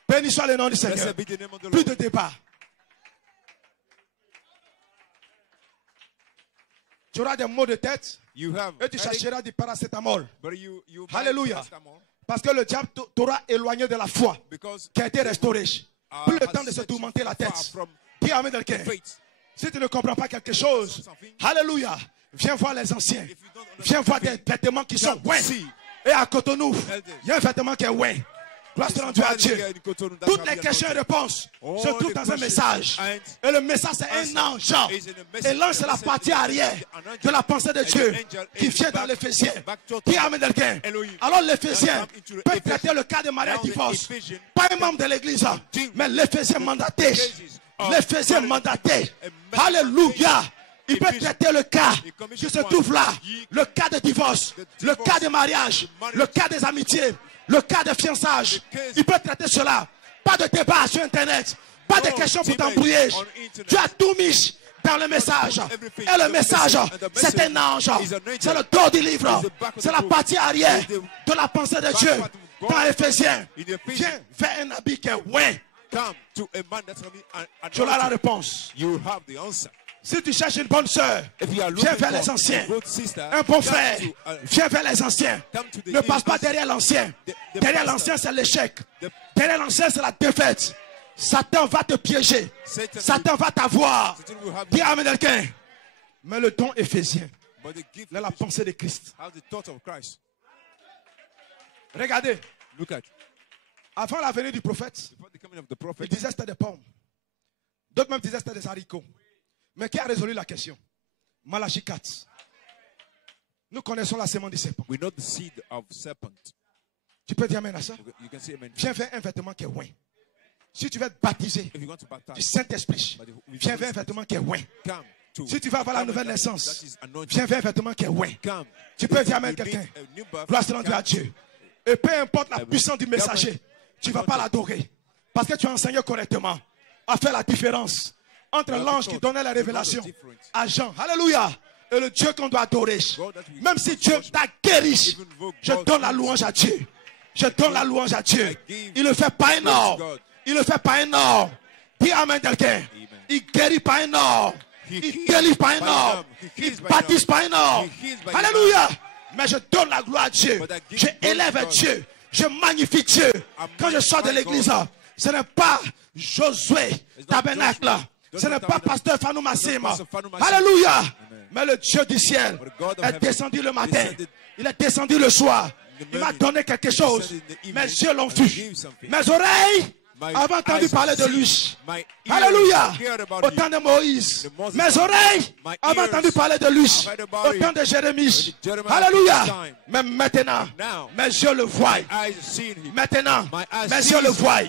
Béni soit le nom du Seigneur. Plus de débat. Tu auras des maux de tête et tu chercheras du paracétamol. Alléluia. Parce que le diable t'aura éloigné de la foi qui a été restaurée. Plus le temps de se tourmenter la tête. Dis amen quelqu'un. Si tu ne comprends pas quelque chose, alléluia, viens voir les anciens. Viens voir des vêtements qui sont ouins. Et à Cotonou, il y a un vêtement qui est ouin. Gloire soit à Dieu. Toutes les questions et réponses se trouvent dans un message. Et le message, c'est un ange. Et l'ange, c'est la partie arrière de la pensée de Dieu qui vient dans l'Éphésiens. Qui amène quelqu'un. Alors l'Éphésien peut traiter le cas de mariage divorce. Pas un membre de l'église, mais l'Éphésien mandaté. L'Éphésien mandaté. Alléluia. Il peut traiter le cas qui se trouve là. Le cas de divorce. Le cas de mariage. Le cas des amitiés. Le cas de fiançage, il peut traiter cela. Pas de débat sur Internet. Pas de questions pour t'embrouiller. Tu as tout mis dans le message. Et le message, c'est un ange. C'est le dos du livre. C'est la partie arrière de la pensée de Dieu. Dans Éphésiens, viens faire un habit qui est ouin. Tu as la réponse. Si tu cherches une bonne sœur, viens vers les anciens. Un bon frère, viens vers les anciens. Ne passe pas derrière l'ancien. Derrière l'ancien, c'est l'échec. Derrière l'ancien, c'est la défaite. Satan va te piéger. Satan va t'avoir. Dis amen quelqu'un. Mais le don éphésien, là, la pensée de Christ. Regardez. Avant la venue du prophète, il disait c'était des pommes. D'autres même disaient c'était des haricots. Mais qui a résolu la question? Malachie 4. Nous connaissons la semence du serpent. We know the seed of serpent. Tu peux dire amen à ça? Viens faire un vêtement qui est ouin. Si tu veux être baptisé du Saint-Esprit, viens faire un vêtement qui est ouin. Si tu veux avoir la nouvelle naissance, viens faire un vêtement qui est ouin. Tu peux dire amen quelqu'un. Gloire soit à Dieu. Et peu importe la puissance du messager, tu ne vas pas l'adorer. Parce que tu as enseigné correctement à faire la différence entre l'ange qui donnait la révélation à Jean. Alléluia. Et le Dieu qu'on doit adorer. Même si Dieu t'a guéri, je donne la louange à Dieu. Je donne la louange à Dieu. Il ne le fait pas un or. Il ne le fait pas un or. Dis amen quelqu'un. Il guérit pas un or. Il délivre pas un or. Il baptise pas un or. Alléluia. Mais je donne la gloire à Dieu. Je élève Dieu. Je magnifie Dieu. Quand je sors de l'église, ce n'est pas Josué Tabernacle. Ce n'est pas pasteur Fanou Massim. Alléluia. Mais le Dieu du ciel est descendu le matin. Il est descendu le soir. Il m'a donné quelque chose. Mes yeux l'ont vu. Mes oreilles avaient entendu parler de lui. Alléluia. Au temps de Moïse. Mes oreilles avaient entendu parler de lui. Au temps de Jérémie. Alléluia. Mais maintenant, mes yeux le voient. Maintenant, mes yeux le voient.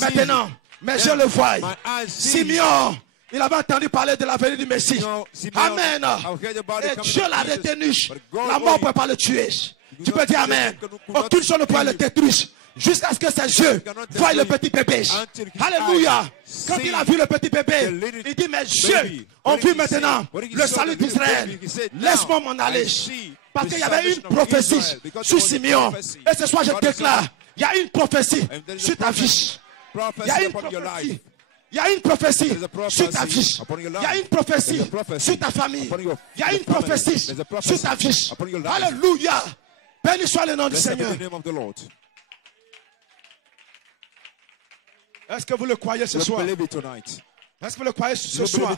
Maintenant, mes yeux le voient. Simeon, il avait entendu parler de la venue du Messie. Amen. Et Dieu l'a retenu. La mort ne peut pas le tuer. Tu peux dire amen. Aucune chose ne peut le détruire. Jusqu'à ce que ses yeux voient le petit bébé. Alléluia. Quand il a vu le petit bébé, il dit, mes yeux ont vu maintenant le salut d'Israël. Laisse-moi m'en aller. Parce qu'il y avait une prophétie sur Simeon. Et ce soir, je déclare, il y a une prophétie sur ta vie. Il y a une prophétie. Il y a une prophétie sur ta vie. Il y a une prophétie sur ta famille. Il y a une prophétie sur ta vie. Alléluia. Béni soit le nom du Seigneur. Est-ce que vous le croyez ce soir? Est-ce que vous le croyez ce soir?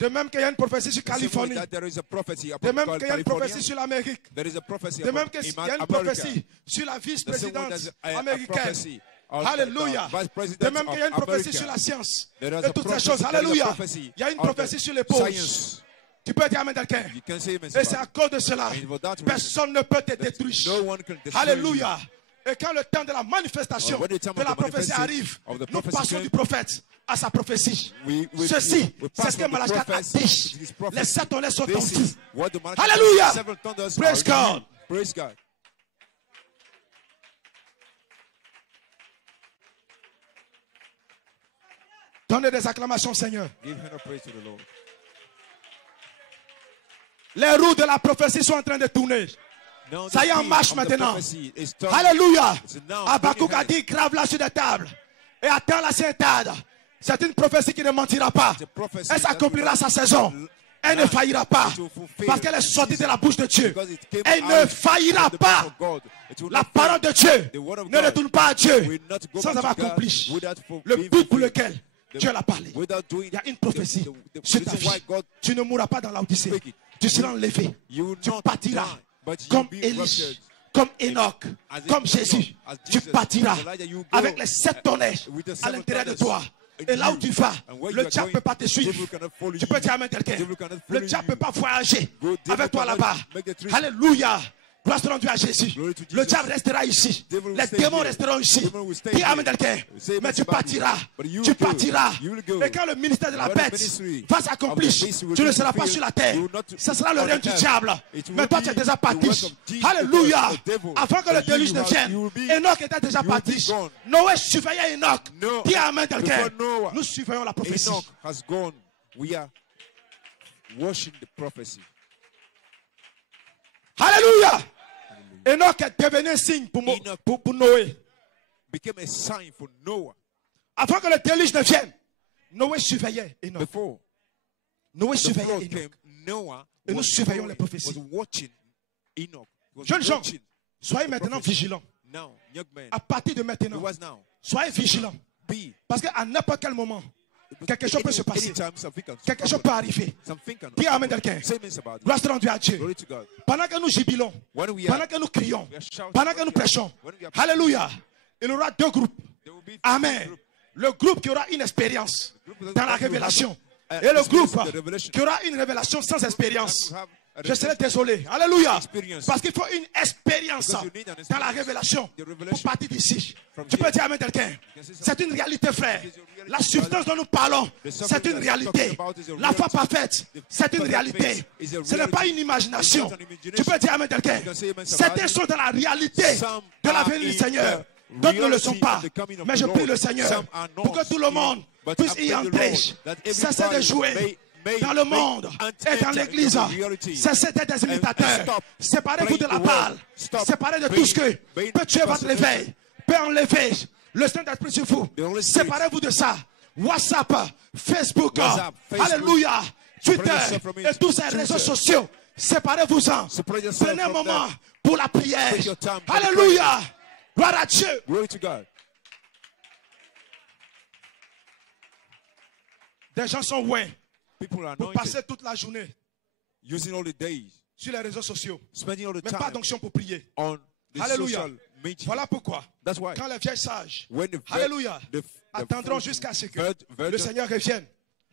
De même qu'il y a une prophétie sur Californie. De même qu'il y a une prophétie sur l'Amérique. De même qu'il y a une prophétie sur la vice-présidence américaine. Alléluia. De même qu'il y a une prophétie sur la science. Et toutes ces choses. Alléluia. Il y a une prophétie sur les pauvres. Tu peux dire amen quelqu'un. Et c'est à cause de cela. Personne ne peut te détruire. Alléluia. Et quand le temps de la manifestation de la prophétie arrive, nous passons du prophète à sa prophétie. Ceci, c'est ce que Malachi a dit. Les 7 tonnerres sont en tout. Alléluia. Praise God. Praise God. Donnez des acclamations, Seigneur. Les roues de la prophétie sont en train de tourner. Ça y est en marche maintenant. Alléluia. Habakkuk a dit, grave-la sur des tables. Et attends la Sainte-Tade. C'est une prophétie qui ne mentira pas. Elle s'accomplira sa saison. Elle ne faillira pas. Parce qu'elle est sortie de la bouche de Dieu. Elle ne faillira pas. La parole de Dieu ne retourne pas à Dieu sans avoir accompli le but pour lequel Dieu l'a parlé. Il y a une prophétie sur ta vie. Tu ne mourras pas dans l'Odyssée. Tu seras enlevé. Tu partiras comme Élie, comme Enoch, comme Jésus. Tu partiras avec les 7 tonnerres à l'intérieur de toi. Et là où tu vas, le diable ne peut pas te suivre. Tu peux dire amen quelqu'un. Le diable ne peut pas voyager avec toi là-bas. Alléluia. Gloire soit rendue à Jésus. Le diable restera ici. Les démons resteront ici. Dis amen quelqu'un. Mais tu partiras. Tu partiras. Et quand le ministère de la bête va s'accomplir, tu ne seras pas sur la terre. Ce sera le règne du diable. Mais toi, tu es déjà parti. Alléluia. Avant que le déluge ne vienne, Enoch était déjà parti. Noé surveillait Enoch. Dis amen quelqu'un. Nous surveillons la prophétie. Enoch has gone. We are watching the prophecy. Alléluia. Enoch est devenu un signe pour Noé. Became a sign for Noah. Avant que le déluge ne vienne, Noé surveillait Enoch. Noé surveillait Enoch. Et nous surveillons les prophéties. Jeunes gens, soyez maintenant vigilants. À partir de maintenant, soyez vigilants. Parce qu'à n'importe quel moment, quelque chose peut se passer. Quelque chose peut arriver. Dis amen quelqu'un. Gloire soit rendue à Dieu. Pendant que nous jubilons, pendant que nous crions, pendant que nous prêchons, alléluia, il y aura 2 groupes. Amen. Le groupe qui aura une expérience dans la révélation. Et le groupe qui aura une révélation sans expérience. Je serai désolé. Alléluia. Parce qu'il faut une expérience dans la révélation pour partir d'ici. Tu peux dire amen quelqu'un. C'est une réalité, frère. La substance dont nous parlons, c'est une réalité. La foi parfaite, c'est une réalité. Ce n'est pas une imagination. Tu peux dire amen quelqu'un. Certains sont dans la réalité de la venue du Seigneur. D'autres ne le sont pas. Mais je prie le Seigneur pour que tout le monde puisse y entrer. Cessez de jouer dans le monde et dans l'église. Cessez d'être des imitateurs. Séparez-vous de la balle. Séparez de tout ce que peut tuer votre éveil, peut enlever le Saint-Esprit sur vous. Séparez-vous de ça. WhatsApp, Facebook, alléluia, Twitter et tous ces réseaux sociaux. Séparez-vous-en. Prenez un moment pour la prière. Alléluia. Gloire à Dieu. Des gens sont loin pour passer toute la journée sur les réseaux sociaux, mais pas d'onction pour prier. Alléluia. Voilà pourquoi, quand les vieilles sages, alléluia, attendront jusqu'à ce que le Seigneur revienne.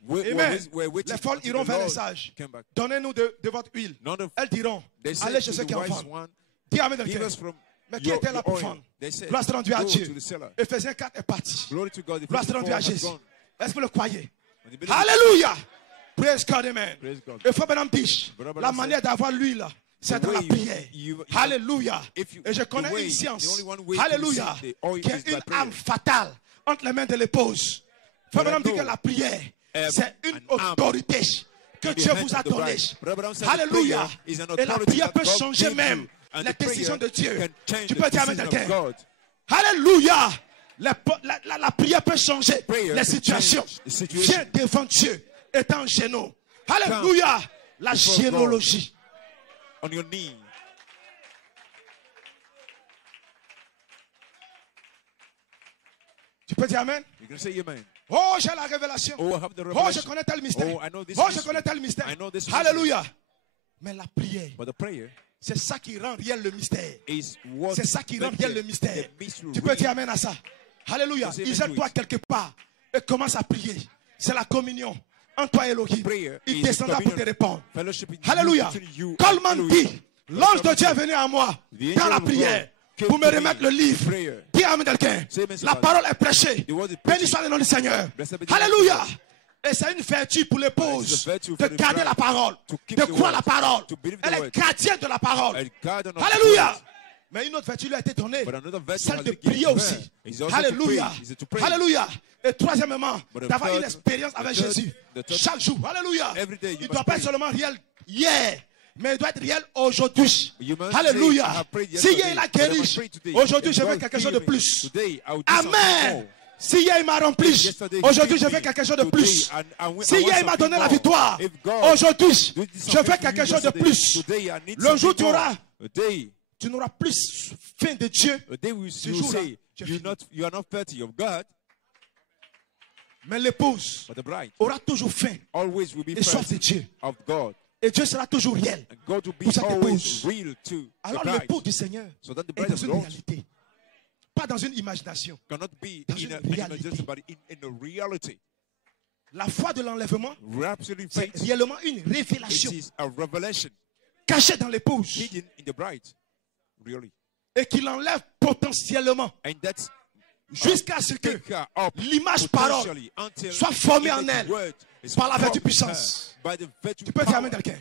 Amen. Les folles iront vers les sages. Donnez-nous de votre huile. Elles diront, allez chez ceux qui en vendent. Dis amen quelqu'un. Mais qui était là pour vendre? Gloire soit rendue à Dieu. Éphésiens 4 est parti. Gloire soit rendue à Jésus. Est-ce que vous le croyez? Alléluia. Praise God, amen. Il faut maintenant dire, la manière d'avoir l'huile, c'est dans la prière. Alléluia. Et je connais une science, alléluia, qui est une arme fatale entre les mains de l'épouse. Il faut maintenant dire que la prière, c'est une autorité que Dieu vous a donnée. Alléluia. Et la prière peut changer même les décisions de Dieu. Tu peux dire amen quelqu'un. Alléluia. La prière peut changer les situations. Viens devant Dieu. Étant en genoux. Alléluia. La généalogie. Tu peux dire amen? You can say amen. Oh, j'ai la révélation. Oh, I have the Oh, revelation. je connais tel mystère. Oh, I know this Oh, je mystery. connais tel mystère. I know this Alléluia. Mais la prière, But the prayer c'est ça qui rend réel le mystère. is what C'est ça qui rend réel le mystère. the mystery Tu peux real. dire amen à ça. Alléluia. Say amen to Isole-toi it. quelque part et commence à prier. C'est la communion entre toi et Elohim. Prayer Il is descendra pour te communion. répondre. Fellowship in Alléluia. between you Coleman and dit, l'ange de Dieu est venu à moi The dans angel la of prière God came pour me to me remettre le livre. prayer. Dis amen quelqu'un. Say amen, La somebody. parole est prêchée. The word is Béni preached. soit le nom du Seigneur. Blessed be the Alléluia. name of Et c'est une vertu pour l'épouse It's a virtue de for the garder bride la parole, to keep de the croire word, la parole. to believe the Elle est word. gardienne de la parole. A guardian of the Alléluia. word. Mais une autre vertu lui a été donnée, But another virtue celle has de been given prier to her. aussi. Is also Alléluia. to pray. Is to pray. Alléluia. Et troisièmement, But the d'avoir une third- expérience the avec third- Jésus. the third- Chaque jour. Alléluia. Every day you Il ne must doit pas pray. être seulement réel hier, mais il doit être réel aujourd'hui. You must Alléluia. say, I have prayed Si hier yesterday, il a but I guéri, must pray today. aujourd'hui je And fais God quelque chose de heal me. plus. Today, I will do something Amen. more. Si hier il m'a rempli, Yesterday, he aujourd'hui je gave fais me. quelque chose de Today, plus. I want Si hier il m'a something donné la more. victoire, If God aujourd'hui did je something fais for quelque you chose de yesterday, plus. today I need Le jour something tu more. auras, A day, tu n'auras plus faim de Dieu. a day we Ce you jour-là, say tu es you fini. are not thirsty of God, Mais l'épouse but the bride aura toujours faim always will be et soif de thirsty Dieu. of God, Et Dieu sera toujours réel. and God will be Pour cette always épouse. real to the Alors bride. l'époux du Seigneur So that the est bride dans of une God réalité. Pas dans une imagination. cannot be Dans in une a réalité. imagination, but in a reality. La foi de l'enlèvement, Absolute c'est faith. réellement une It révélation is a revelation cachée dans l'épouse hidden in the bride, really, et qui l'enlève potentiellement and that's jusqu'à ce que take her up l'image parole potentially until soit formée en the elle word is par la vertu formed in puissance. her, by the virtue Tu peux dire power. amen quelqu'un.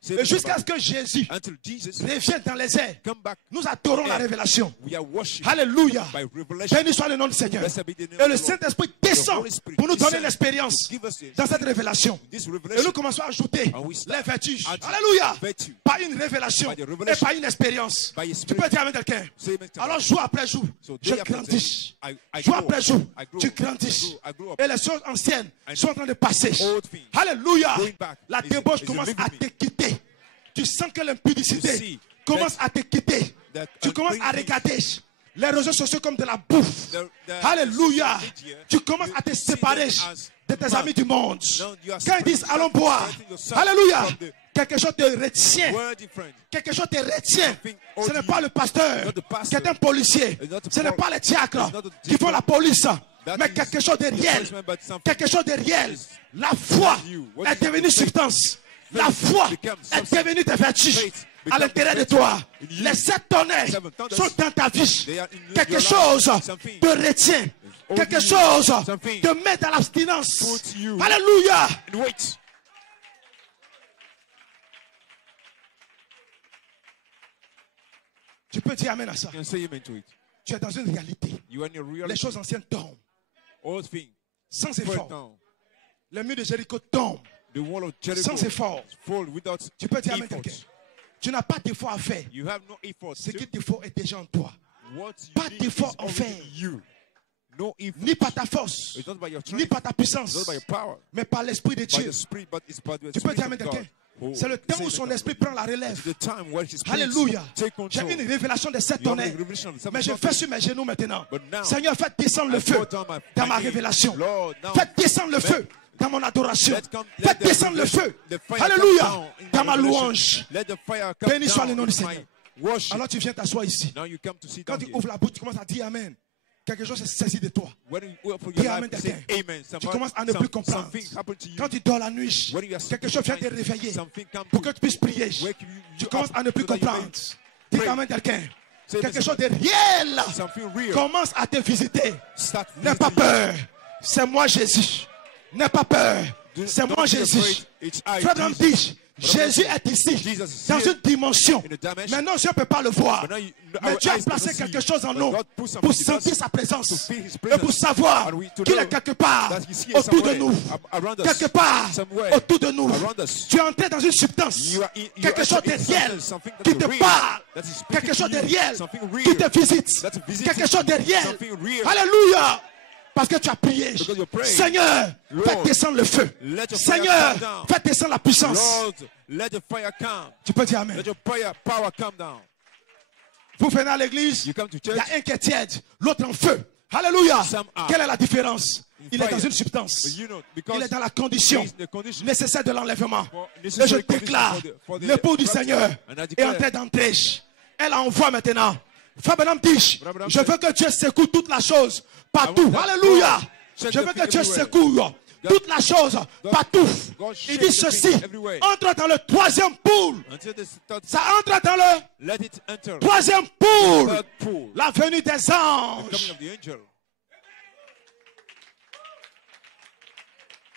Say Et amen, jusqu'à ce somebody. que Jésus Until Jesus revienne dans les airs, come back, nous adorons la révélation. we are worshiping Alléluia. by revelation. Béni soit le nom du Seigneur. Blessed be the name Et of le the Lord. Saint-Esprit The descend Holy Spirit pour nous donner descends l'expérience to give us this- dans cette révélation. this Et revelation. nous commençons à ajouter And we les start vertus. adding Alléluia. virtue. Pas une révélation By the et revelation. pas une expérience. By a Tu spirit. peux dire amen quelqu'un. Say amen to Alors God. jour après jour, So je day after grandis. day, I Jour grow. après jour, I grow. tu grandis. I grow up. Et les choses anciennes And sont en train de passer. old things Alléluia. going back La is- débauche is commence living à me. te quitter. Tu sens que You l'impudicité see commence à te quitter. that Tu commences à unclean regarder les réseaux sociaux comme de la bouffe. The Alléluia. social media, Tu commences à te you see séparer them as de tes man. amis du monde. Now you are Quand ils disent allons boire, separating yourself Alléluia, from the quelque chose te retient. word different. Quelque chose te retient. Something Ce hold n'est you. pas le pasteur Not the pastor. qui est un policier. It's not the Ce n'est pas les diacres It's not the qui font la police. That Mais is quelque chose de the réel. policeman, but something Quelque chose de réel. is La foi you. What est is devenue the faith? substance. La foi becomes est substance. devenue tes vertus Faith à becomes l'intérieur de virtue toi. in you. Les 7 tonnerres Seven thunders. sont dans ta vie. They are in Quelque your life. chose Something te retient. holding Quelque you. chose Something te met dans l'abstinence. puts you Alléluia. and wait. Tu peux dire amen à ça. You can say amen to it. Tu es dans une réalité. You are in your Les reality. choses anciennes tombent All things sans fall effort. down. Les murs de Jéricho tombent The wall of Jericho sans effort. fall without Tu peux dire amen effort. quelqu'un. Tu n'as pas d'effort à faire. You have no effort. Ce qu'il te faut est déjà en toi. What you Pas need d'effort is en already faire. in you. No effort. Ni par ta force, It's not by your ni strength. par ta It's puissance, not by your power. mais par l'Esprit de By Dieu. the Spirit, but it's by the Tu peux Spirit dire of amen God. quelqu'un. Oh, C'est le temps say où amen son to esprit God. prend la It's relève. the time where his spirit Alléluia. take J'ai control. une révélation de 7 You have a tonnerres. revelation of Mais je something. fais sur mes genoux maintenant. But now, Seigneur, faites descendre le I feu go down my dans ma knees. révélation. Lord, now Faites descendre le feu dans mon adoration. let Faites the descendre le revelation- feu. the fire Alléluia. come down in Dans ma revelation. louange. Let the fire come Béni soit le down nom du in Seigneur. my worship. Alors tu viens t'asseoir ici. Now you come to sit Quand down tu here. ouvres la bouche, tu commences à dire Amen. Quelque chose s'est saisi de toi. When you open Dis your amen, life, say quelqu'un. amen. Tu commences à ne plus comprendre. Something happened to you. Quand tu dors la nuit, When you are quelque sleeping chose vient te tonight, réveiller something come pour to que tu puisses prier. wake you Tu up commences à ne plus so that you may comprendre. Dis pray. Amen quelqu'un. Say Quelque amen, chose de réel Something real. commence à te visiter. Start N'aie pas visiting you. peur. C'est moi Jésus. N'aie pas peur. C'est Don't moi be Jésus. afraid. It's I, Frère Branham Jesus. dit, Jésus est ici, Jesus is dans here une dimension. in a dimension. Maintenant, je ne peux pas le voir. But now Mais our Dieu a eyes placé cannot see quelque you. chose en But nous God put something pour in sentir us sa présence to feel His et presence. pour savoir And we to qu'il know est quelque part that He's here autour de somewhere, nous. around us, Quelque part somewhere, autour de nous. around us. Tu es entré dans une substance. You are in- you Quelque are chose de in réel substance, something that qui is te real, parle. that is speaking Quelque chose to de you, réel something qui real, te visite. that's visiting Quelque chose de you, réel. something real. Alléluia. Parce que tu as prié. Because you prayed. Seigneur, Lord, fais descendre le feu. let your fire Seigneur, come down. fais descendre la puissance. Lord, let the fire come. Tu peux dire Amen. Let your power come down. Vous venez à l'église, You come to il y church. a un qui est tiède, l'autre en feu. Alléluia. Quelle est la différence? Il est dans une substance. Il est dans la condition nécessaire de l'enlèvement. Et je déclare, l'époux du Seigneur est en train d'entrer. Elle envoie maintenant. Frère Branham dit, je veux que Dieu secoue toute la chose partout. Alléluia. Je veux que Dieu secoue toute la chose partout. Il dit ceci, entre dans le troisième pool. Ça entre dans le troisième pool. La venue des anges.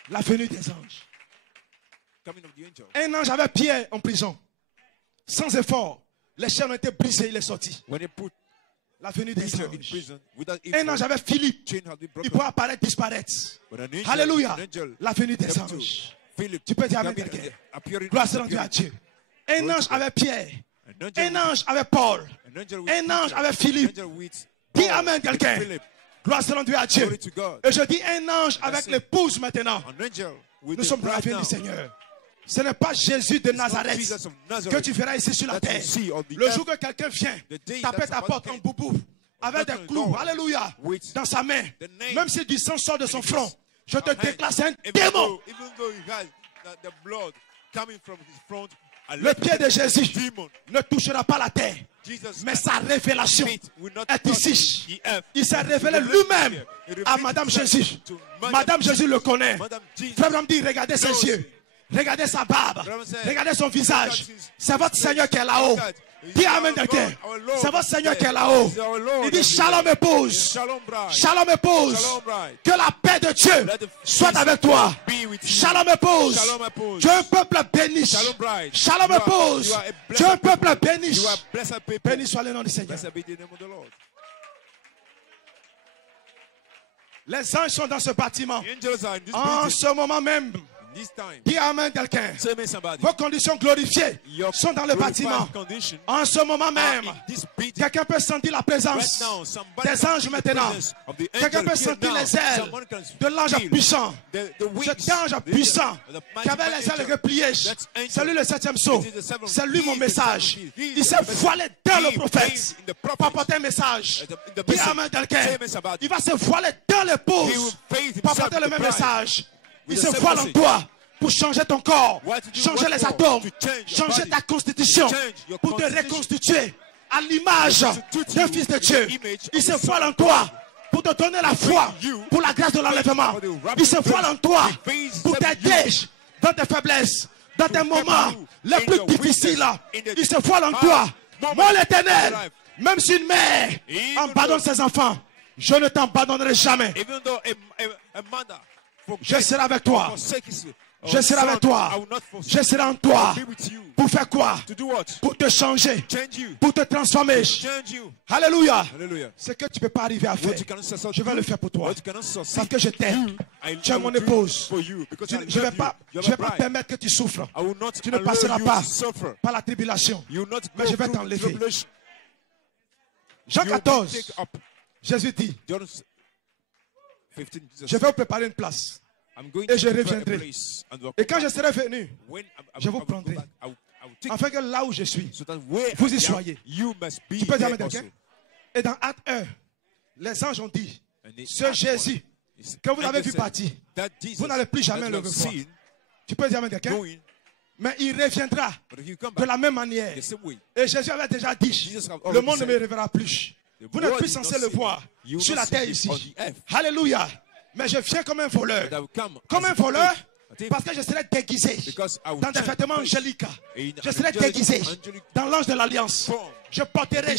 La venue des anges. Un ange avait Pierre en prison. Sans effort, les chaînes ont été brisées, il est sorti. La venue des anges. Un ange avait Philippe. Il peut apparaître, disparaître. Alléluia. La venue des anges. Tu peux dire avec quelqu'un. Gloire soit rendue à Dieu. Un ange avait Pierre. Un ange avait Paul. Un ange avait Philippe. Dis amen quelqu'un. Gloire soit rendue à Dieu. Et je dis un ange avec l'épouse maintenant. Nous sommes dans la venue du Seigneur. Ce n'est pas Jésus de Nazareth que tu verras ici sur la terre. Le jour que quelqu'un vient taper ta porte en boubou avec des clous, alléluia, dans sa main, même si du sang sort de son front, je te déclare, c'est un démon. Le pied de Jésus ne touchera pas la terre, mais sa révélation est ici. Il s'est révélé lui-même à Madame Jésus. Madame Jésus le connaît. Frère Branham dit, regardez ses yeux. Regardez sa barbe. Regardez son visage. C'est votre Seigneur qui est là-haut. Dis amen quelqu'un. C'est votre Seigneur qui est là-haut. Il dit shalom épouse. Shalom épouse. Que la paix de Dieu soit avec toi. Shalom épouse. Tu es un peuple béni. Shalom épouse. Tu es un peuple béni. Béni soit le nom du Seigneur. Les anges sont dans ce bâtiment. En ce moment même. Dis amen quelqu'un. Vos conditions glorifiées sont dans le bâtiment. En ce moment même, quelqu'un peut sentir la présence des anges maintenant. Quelqu'un peut sentir les ailes de l'ange puissant. Cet ange puissant qui avait les ailes repliées. C'est lui le 7e sceau. C'est lui mon message. Il s'est voilé dans le prophète pour apporter un message. Dis amen quelqu'un. Il va se voiler dans l'épouse pour apporter le même message. Il se voile en toi pour changer ton corps, changer les atomes, changer ta constitution, pour te reconstituer à l'image d'un fils de Dieu. Il se voile en toi pour te donner la foi, pour la grâce de l'enlèvement. Il se voile en toi pour t'aider dans tes faiblesses, dans tes moments les plus difficiles. Il se voile en toi. Moi l'Éternel, même si une mère abandonne ses enfants, je ne t'abandonnerai jamais. Je serai avec toi. Je serai avec toi. Je serai en toi. Pour faire quoi? Pour te changer. Pour te transformer. Alléluia. Ce que tu ne peux pas arriver à faire, je vais le faire pour toi. Parce que je t'aime. Tu es mon épouse. Je ne vais pas permettre que tu souffres. Tu ne passeras pas par la tribulation. Mais je vais t'enlever. Jean 14. Jésus dit, je vais vous préparer une place. Et je reviendrai. Et quand je serai venu, je vous prendrai. Afin que là où je suis, vous y soyez. Tu peux dire à quelqu'un? Et dans Acte 1, les anges ont dit, ce Jésus que vous avez vu partir, vous n'allez plus jamais le revoir. Tu peux dire à quelqu'un? Mais il reviendra de la même manière. Et Jésus avait déjà dit, le monde ne me reverra plus. Vous n'êtes plus censé le voir sur la terre ici. Alléluia. Mais je viens comme un voleur. Comme un voleur, parce que je serai déguisé dans des vêtements angéliques. Je serai déguisé dans l'ange de l'alliance. Je porterai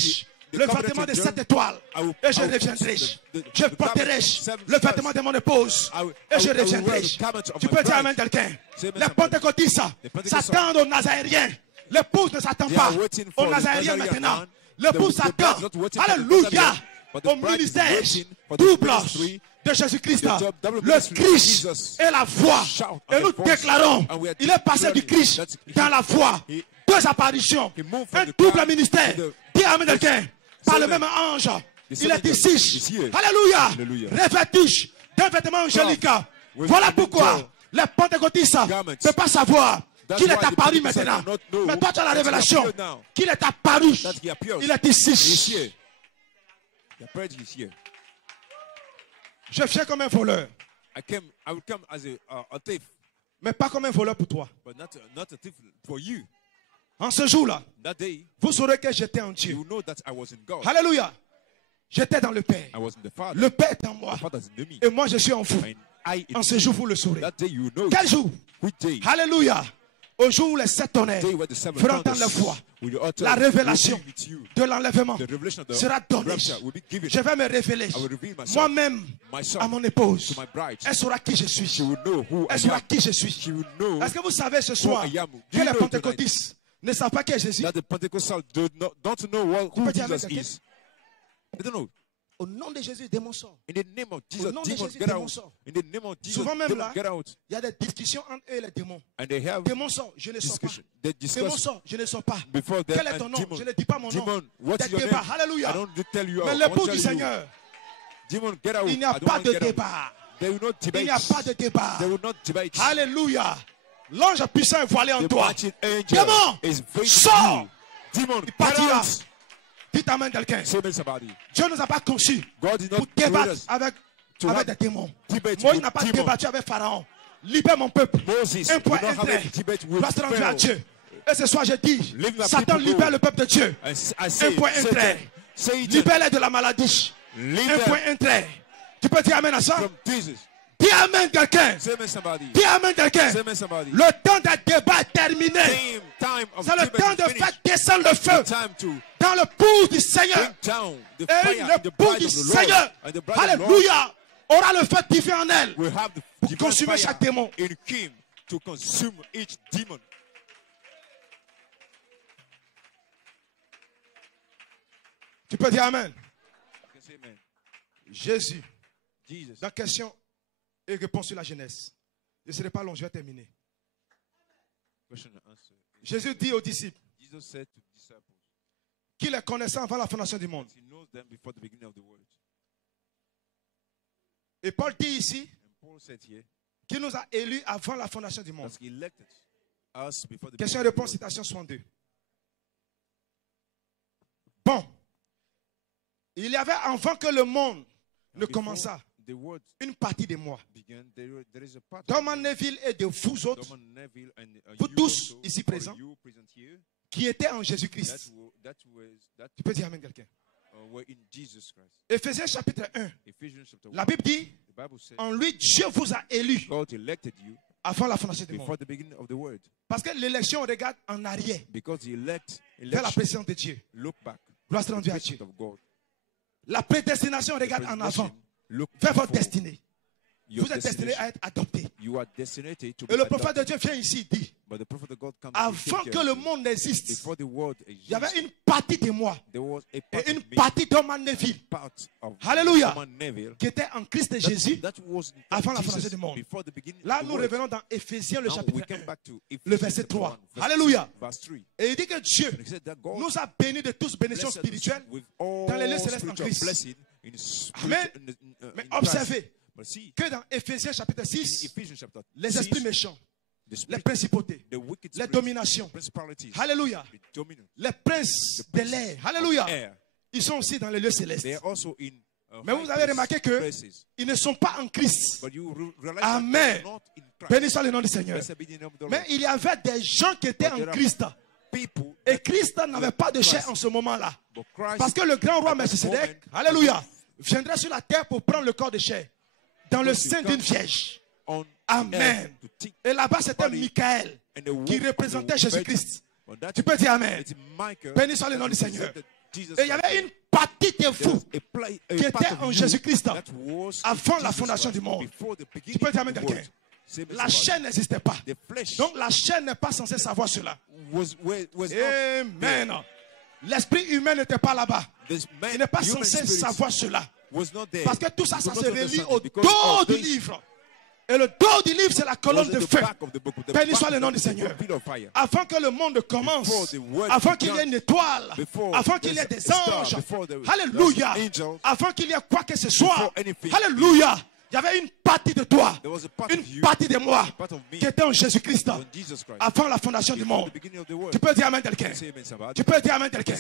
le vêtement de 7 étoiles et je reviendrai. Je porterai le vêtement de mon épouse et je reviendrai. Tu peux dire amen quelqu'un? Les pentecôtistes s'attendent aux Nazaréens. L'épouse ne s'attend pas aux Nazaréens maintenant. L'épouse s'attend, alléluia, au ministère double de Jésus-Christ. Le Christ est la voix. Et nous déclarons, il est passé du Christ dans la voix. 2 apparitions, un double ministère. Dis amen quelqu'un. Par le même ange. Il est ici. Alléluia. Revêtu d'un vêtement angélique. Voilà pourquoi les pentecôtistes ne peuvent pas savoir qu'il est apparu maintenant. Mais toi tu as la révélation qu'il est apparu. Il est ici. Je viens comme un voleur. I would come as a thief. Mais pas comme un voleur pour toi. But not a thief for you. En ce jour-là, That day, vous saurez que j'étais en Dieu. you know that I was in God. Alléluia. J'étais dans le Père. I was in the Father. Le Père est en moi. The Father is in me. Et moi, je suis en vous. And I in En ce jour, vous le saurez. That day you know. Quel jour? Which day? Alléluia. Au jour où les 7 tonnerres Day where the seven feront entendre thunders la voix. will utter La révélation will be with you. de l'enlèvement The revelation of the sera donnée. rapture will be given. Je vais me révéler I will reveal myself. moi-même Myself à mon épouse. to my bride. Elle saura qui je suis. She will know who Elle I saura am. qui je suis. She will know Est-ce que vous savez ce soir I am. que You les know pentecôtistes ne savent pas qui est Jésus? that the Pentecostals don't know who peux dire Jesus avec is. They don't know. Au nom de Jésus, démon sort. In the name of Jesus, nom de demons Jésus, get démon out. sort. In the name of Jesus, Souvent même demons là, get out. il y a des discussions entre eux et les démons. And they have Démon sort, je ne sors pas. discussion. They Démon discuss sort, je ne sors pas. before them Quel est ton and nom? demon. Je ne dis pas mon nom. Demon, what Des is your débats, name? alléluia. I don't tell you. Mais I l'époux won't du tell you. Seigneur, Demon, get out. il n'y a I don't pas want de get out. débat. They will not debate. Il n'y a pas de débat. They will not debate. Alléluia. L'ange puissant est voilé en The toi. marching angel Démon, is facing sors. you. Demon, Il get partira. out. Dites amen quelqu'un. Say amen somebody. Dieu ne nous a pas conçus God did pour not create débattre us avec to des have démons. debate Moïse with n'a pas demons. débattu avec Pharaon. Libère mon peuple. Moses Un did point, not un have trait. a debate with Gloire se rendre à Pharaoh. Dieu. Et ce soir, je dis, Leave my Satan people libère go. le peuple de Dieu. I Un say, point, un trait. Satan, Libère-les de la maladie. leave Un point, them un trait. Tu peux dire amen à ça? from Jesus. Dis amen quelqu'un. Say amen somebody. Dis amen quelqu'un. Say amen somebody. Le temps des débats est terminé. Time of C'est le debate temps is de finished. faire descendre le feu Time to dans le pouls du Seigneur. bring down the Et fire le in the pouls bride du of the Lord. Seigneur, And the bride of the Lord alléluia, aura le feu divin en elle will have the pour divine consumer fire chaque démon. in him to consume each demon. Tu peux dire amen. You can say amen. Jésus, Jesus. dans question et réponse sur la jeunesse. Je ne serai pas long, je vais terminer. Question and answer. Jésus dit aux disciples Jesus said to the disciples, qu'il les connaissait avant la fondation du monde. he knows them before the beginning of the world. Et Paul dit ici And Paul said here, qu'il nous a élus avant la fondation du monde. that he elected us before the Question et beginning of the réponse, world. citation 62. Bon. Il y avait avant que le monde ne Before commençât the world une partie de moi. began, there is a part Thomas Neville et de vous autres Norman Neville and Vous you tous also, ici all présents, you present here, qui étaient en Jésus-Christ. that Tu peux dire amen quelqu'un. were in Jesus Christ. Éphésiens chapitre 1. Ephesians chapter 1. La Bible dit, The Bible says, en lui, Dieu vous a élus God elected you avant la fondation du before monde. the beginning of the world. Parce que l'élection, on regarde en arrière, Because the vers la election, présence de Dieu. look back. Gloire soit The rendue à presence Dieu. of God. La prédestination, on The regarde en avant, predestination, look vers votre before destinée. your Vous êtes destiné destination. à être adopté. You are destinated to be Et le prophète adopted. de Dieu vient ici, il dit, But the prophet of God comes avant que le monde n'existe, before the world il y avait existed, une partie de moi there was a part et une of me, partie d'Oman Neville part of Alléluia. Norman Neville, qui était en Christ Jésus. that was avant la Jesus fondation du monde. before the beginning Là, of the nous world. revenons dans Éphésiens, le Now chapitre we come 1, back to le Ephesians verset chapter 3. 1, verse Alléluia. 2, verse 3. Et il dit que Dieu And he said that God nous a bénis de tous bénédictions blessed us spirituelles with all dans les lieux célestes en spiritual Christ. blessing in spirit- Amen. Mais in Christ. observez But see, que dans Éphésiens chapitre in 6, Ephesians chapter les 6, esprits méchants, the les spirit, principautés, the wicked les spirits, dominations, principalities, alléluia, the dominant, les princes de l'air, alléluia, air, ils sont aussi dans les lieux they célestes. are also in Mais vous avez remarqué que places. ils ne sont pas en Christ. But you realize Amen. that they are not in Christ. Béni soit le nom du Seigneur. Blessed be the name of the Mais Lord. il y avait des gens qui étaient But en there are Christ. people Et that- Christ n'avait pas de chair Christ. en ce moment-là. but Christ Parce que le grand roi at that Melchisedec, moment, alléluia, viendrait sur la terre pour prendre le corps de chair dans le Because he sein d'une comes vierge. on Amen. earth to take Et là-bas, c'était body Michael and the qui work représentait of the Jésus-Christ. But that Tu peux dire Amen. it's Michael Béni soit le nom that du Seigneur. represented Jesus Et il y avait Christ. une partie de There vous was a qui part était of en you Jésus-Christ that was avant in la Jesus fondation Christ du monde. before the Tu beginning peux dire of Amen the quelqu'un. world. Say La somebody. chair n'existait pas. The flesh Donc la chair n'est pas censée savoir cela. was not Amen. L'esprit humain n'était pas là-bas. this man, Il n'est pas human censé spirit savoir cela. was not there. Parce que tout ça, You ça could se not relie understand au it because dos of du this livre. Et le dos du livre, c'est la colonne was de in the feu. back of the book, the Béni back soit le of nom the du Seigneur. pit of fire. Avant que le monde commence, Before the world avant qu'il y ait began, une étoile, before avant qu'il y ait there's des a star, anges, before there was alléluia, angels, avant qu'il y ait quoi que ce soit, before anything, alléluia, Il y avait une partie de toi, une partie de moi qui était en Jésus-Christ avant la fondation du monde. Tu peux dire amen quelqu'un. Tu peux dire amen quelqu'un.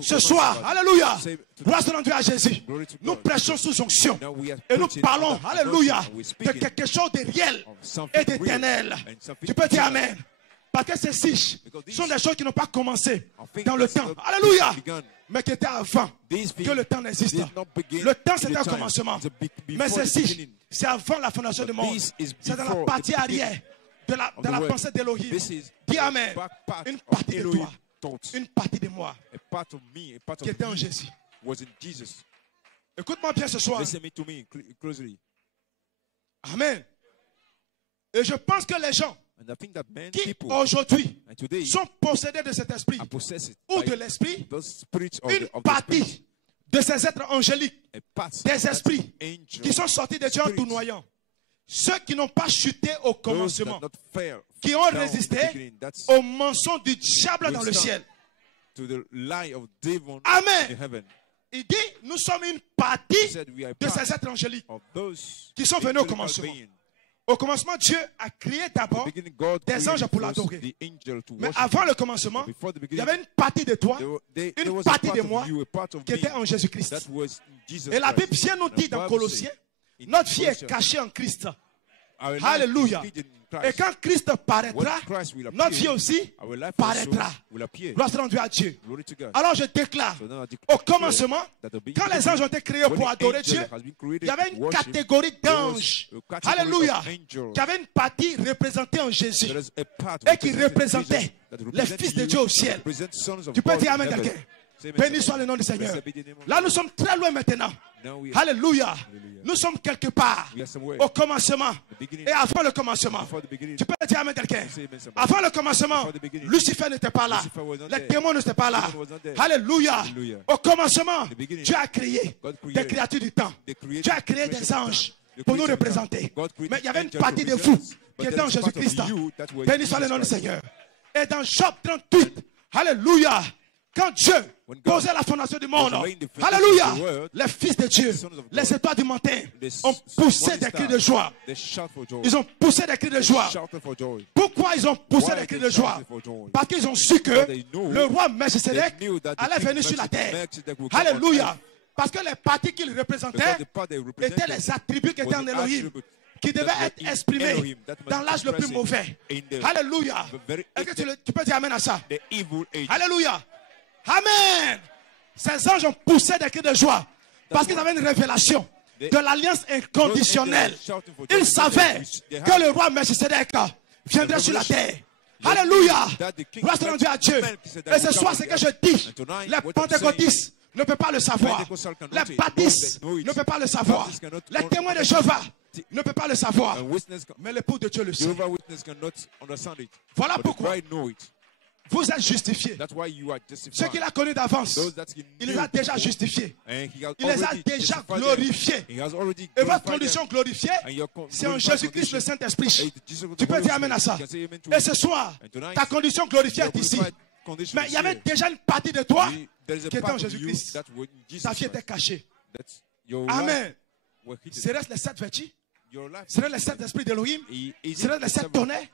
Ce soir, alléluia, gloire soit rendue à Jésus. Nous prêchons sous onction et nous parlons, alléluia, de quelque chose de réel et d'éternel. Tu peux dire amen. Parce que ces six sont des choses qui n'ont pas commencé dans le temps. Alléluia. Mais qui étaient avant que le temps n'existe. Le temps, c'était un commencement. Mais ces six, c'est avant la fondation du monde. C'est dans la partie arrière de la pensée d'Élohim. Dis amen. Une partie de toi, une partie de moi qui était en Jésus. Écoute-moi bien ce soir. Amen. Et je pense que les gens qui aujourd'hui sont possédés de cet esprit ou de l'esprit, une partie de ces êtres angéliques, des esprits qui sont sortis de Dieu en tournoyant, ceux qui n'ont pas chuté au commencement, qui ont résisté au mensonge du diable dans le ciel. Amen. Il dit, nous sommes une partie de ces êtres angéliques qui sont venus au commencement. Au commencement, Dieu a créé d'abord des anges pour l'adorer. Mais avant le commencement, il y avait une partie de toi, une partie de moi qui était en Jésus-Christ. Et la Bible vient nous dire dans Colossiens, notre vie est cachée en Christ. Alléluia. Et quand Christ paraîtra, notre vie aussi paraîtra. Gloire soit rendue à Dieu. Alors je déclare, au commencement, quand les anges ont été créés pour adorer Dieu, il y avait une catégorie d'anges, alléluia, qui avait une partie représentée en Jésus et qui représentait les fils de Dieu au ciel. Tu peux dire amen quelqu'un. Béni soit le nom du Seigneur. Là, nous sommes très loin maintenant. Alléluia. Nous sommes quelque part au commencement et avant le commencement. Tu peux dire amen quelqu'un. Avant le commencement, Lucifer n'était pas là. Les démons n'étaient pas là. Alléluia. Au commencement, Dieu a créé des créatures du temps. Dieu a créé des anges pour nous représenter. Mais il y avait une partie de vous qui était en Jésus-Christ. Béni soit le nom du Seigneur. Et dans Job 38, alléluia. Quand Dieu posait la fondation du monde, alléluia, les fils de Dieu, les étoiles du matin ont poussé des cris de joie. Ils ont poussé des cris de joie. Pourquoi ils ont poussé des cris de joie? Parce qu'ils ont su que le roi Melchisedec allait venir sur la terre. Alléluia. Parce que les parties qu'il représentait étaient les attributs qui étaient en Elohim, qui devaient être exprimés dans l'âge le plus mauvais. Alléluia. Est-ce que tu peux dire amen à ça? Alléluia. Amen. Ces anges ont poussé des cris de joie parce qu'ils avaient une révélation de l'alliance inconditionnelle. Ils savaient que le roi Melchisedec viendrait sur la terre. Alléluia. Gloire soit rendue à Dieu. Et ce soir, c'est que je dis, les pentecôtistes ne peuvent pas le savoir. Les baptistes ne peuvent pas le savoir. Les témoins de Jéhovah ne peuvent pas le savoir. Mais l'époux de Dieu le sait. Voilà pourquoi vous êtes justifiés. Ceux qu'il a connus d'avance, il les a déjà justifiés. Il les a déjà glorifiés. Et votre condition glorifiée, c'est en Jésus-Christ le Saint-Esprit. Tu peux dire amen à ça. Et ce soir, ta condition glorifiée est ici. Mais il y avait déjà une partie de toi qui était en Jésus-Christ. Ta vie était cachée. Amen. Serait-ce les 7 vertus? Serait-ce les 7 esprits d'Elohim? Serait-ce les 7 tonnerres?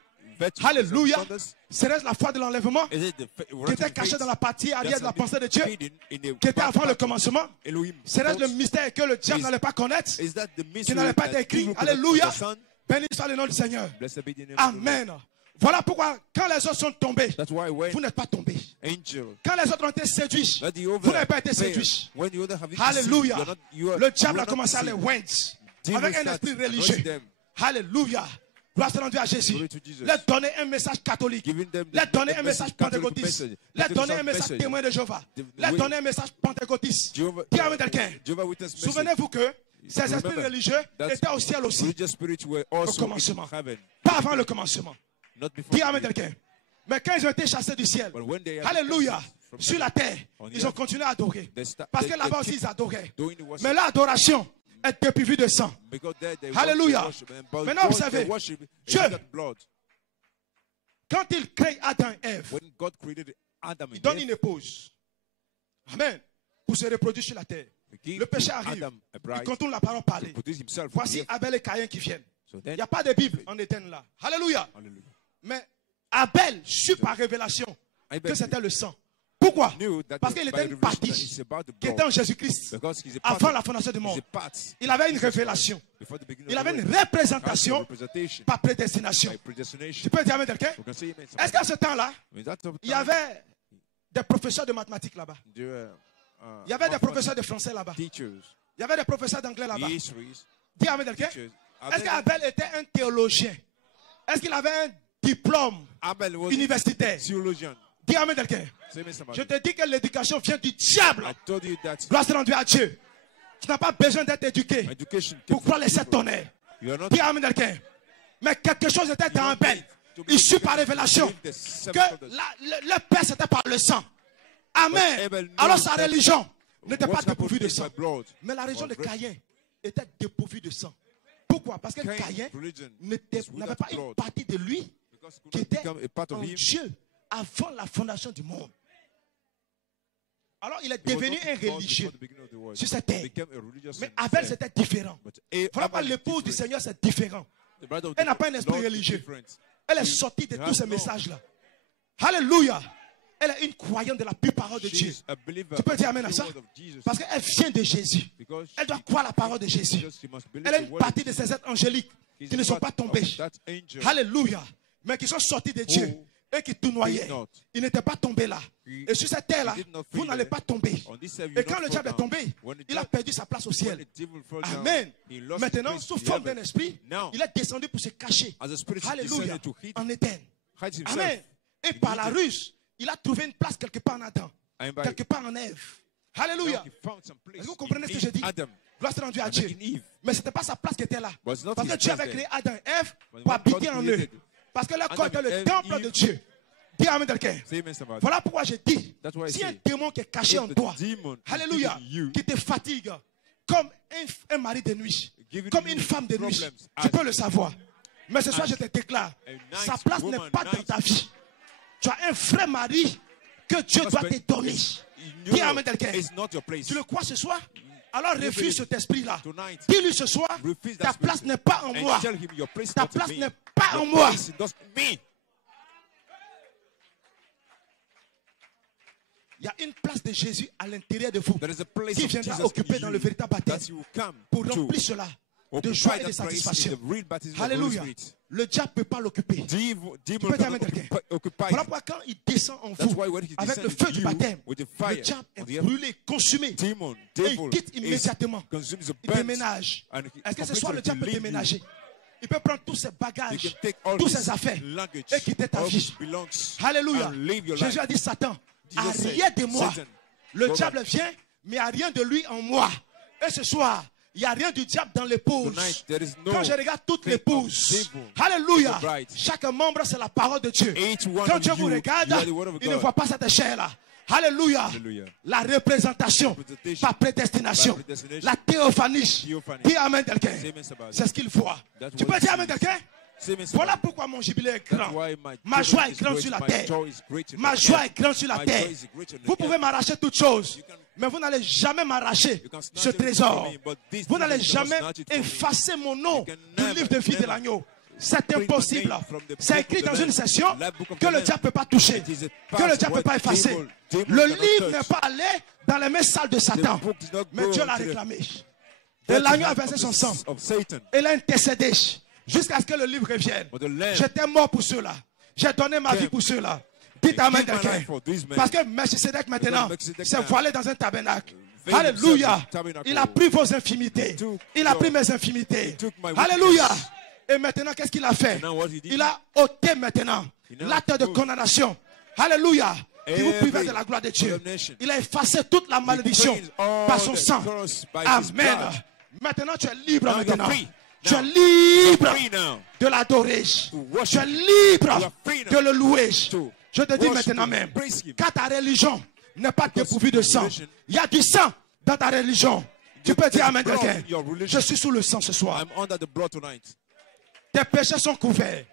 Alléluia. Serait-ce la foi de l'enlèvement qui était cachée dans la partie arrière de la pensée de Dieu, qui était avant le commencement? Serait-ce le mystère que le diable n'allait pas connaître, qui n'allait pas être écrit? Alléluia. Béni soit le nom du Seigneur. Amen. Voilà pourquoi quand les autres sont tombés, vous n'êtes pas tombés. Quand les autres ont été séduits, vous n'avez pas été séduits. Alléluia. Le diable a commencé à les wendre avec un esprit religieux. Alléluia. Gloire soit rendue à Jésus. Leur donner un message catholique. Leur donner un message pentecôtiste. Leur donner un message témoin de Jéhovah. Leur donner un message pentecôtiste. Dis amen quelqu'un. Souvenez-vous que ces esprits religieux étaient au ciel aussi. Au commencement. Pas avant le commencement. Dis amen quelqu'un. Mais quand ils ont été chassés du ciel, alléluia, sur la terre, ils ont continué à adorer. Parce que là-bas aussi ils adoraient. Mais l'adoration est dépourvue de sang. Alléluia. Maintenant observez, Dieu, quand il crée Adam et Ève, il donne une épouse. Amen. Pour se reproduire sur la terre. Le péché arrive. Il contourne la parole parlée. Voici Abel et Caïn qui viennent. Il n'y a pas de Bible en Éden là. Alléluia. Mais Abel sut par révélation que c'était le sang. Pourquoi? Parce qu'il était une partie qui était en Jésus-Christ avant la fondation du monde. Il avait une révélation. Il avait une représentation par prédestination. Tu peux dire à quelqu'un? Est-ce qu'à ce temps-là, il y avait des professeurs de mathématiques là-bas? Il y avait des professeurs de français là-bas. Il y avait des professeurs d'anglais là-bas. Dis à quelqu'un? Est-ce qu'Abel était un théologien? Est-ce qu'il avait un diplôme universitaire? Dis à quelqu'un. Je te dis que l'éducation vient du diable. Gloire soit rendue à Dieu. Tu n'as pas besoin d'être éduqué pour pouvoir laisser tonner. Dis à quelqu'un. Mais quelque chose était dans Abel. Il sut par révélation que le père c'était par le sang. Amen. Alors sa religion n'était pas dépourvue de sang. Mais la religion de Caïn était dépourvue de sang. Pourquoi? Parce que Caïn n'avait pas une partie de lui qui était en Dieu avant la fondation du monde. Alors il est devenu un religieux sur cette terre. Mais Abel c'était différent. Voilà pourquoi l'épouse du Seigneur c'est différent. Elle n'a pas un esprit religieux. Elle est sortie de tous ces messages-là. Alléluia. Elle est une croyante de la pure parole de Dieu. Tu peux dire amen à ça? Parce qu'elle vient de Jésus. Elle doit croire la parole de Jésus. Elle est une partie de ces êtres angéliques qui ne sont pas tombés. Alléluia. Mais qui sont sortis de Dieu. Et qui tournoyaient. Ils n'étaient pas tombés là. Et sur cette terre-là, vous n'allez pas tomber. Et quand le diable est tombé, il a perdu sa place au ciel. Amen. Maintenant, sous forme d'un esprit, il est descendu pour se cacher. Alléluia. En Éden. Amen. Et par la ruse, il a trouvé une place quelque part en Adam. Quelque part en Ève. Alléluia. Est-ce que vous comprenez ce que je dis? Gloire soit rendue à Dieu. Mais ce n'était pas sa place qui était là. Parce que Dieu avait créé Adam et Ève pour habiter en eux. Parce que leur corps était le temple de Dieu. Dis amen quelqu'un. Voilà pourquoi je dis, si un démon qui est caché en toi, alléluia, qui te fatigue, comme un mari de nuit, comme une femme de nuit, tu peux le savoir. Mais ce soir je te déclare, sa place n'est pas dans ta vie. Tu as un vrai mari que Dieu doit te donner. Dis amen quelqu'un. Tu le crois ce soir? Alors refuse cet esprit-là. Dis-lui ce soir, ta place n'est pas en moi. Ta place n'est pas en moi. Il y a une place de Jésus à l'intérieur de vous qui viendra occuper dans le véritable baptême pour remplir cela de joie et de satisfaction. Alléluia. Le diable ne peut pas l'occuper. Tu peux dire à quelqu'un. Voilà pourquoi quand il descend en vous avec le feu du baptême, le diable est brûlé, consumé. Et il quitte immédiatement. Il déménage. Est-ce que ce soir le diable peut déménager? Il peut prendre tous ses bagages, toutes ses affaires et quitter ta vie. Alléluia. Jésus a dit Satan, à rien de moi. Le diable vient, mais à rien de lui en moi. Et ce soir, il n'y a rien du diable dans l'épouse. Quand je regarde toute l'épouse, alléluia, chaque membre c'est la parole de Dieu. Quand Dieu vous regarde, il ne voit pas cette chair-là. Alléluia. La représentation par prédestination. La théophanie. Dis amen quelqu'un. C'est ce qu'il voit. Tu peux dire amen quelqu'un? Voilà pourquoi mon jubilé est grand. Ma joie est grande sur la terre. Ma joie est grande sur la terre. Vous pouvez m'arracher toutes choses, mais vous n'allez jamais m'arracher ce trésor. Vous n'allez jamais effacer mon nom du livre de vie de l'agneau. C'est impossible. C'est écrit dans une session que le diable ne peut pas toucher, que le diable ne peut pas effacer. Le livre n'est pas allé dans les mains sales de Satan, mais Dieu l'a réclamé. Et l'agneau a versé son sang. Et il a intercédé jusqu'à ce que le livre revienne. J'étais mort pour ceux-là. J'ai donné ma vie pour ceux-là. Dites amen quelqu'un. Parce que Melchisedec maintenant s'est voilé dans un tabernacle. Alléluia. Il a pris vos infimités. Il a pris mes infimités. Alléluia. Et maintenant, qu'est-ce qu'il a fait? Il a ôté maintenant l'acte de condamnation. Alléluia. Qui vous privait de la gloire de Dieu. Il a effacé toute la malédiction par son sang. Amen. Maintenant, tu es libre maintenant. Tu es libre de l'adorer. Tu es libre de le louer. Je te dis maintenant même, car ta religion n'est pas dépourvue de sang. Il y a du sang dans ta religion. Tu peux dire amen quelqu'un. Je suis sous le sang ce soir. Tes péchés sont couverts.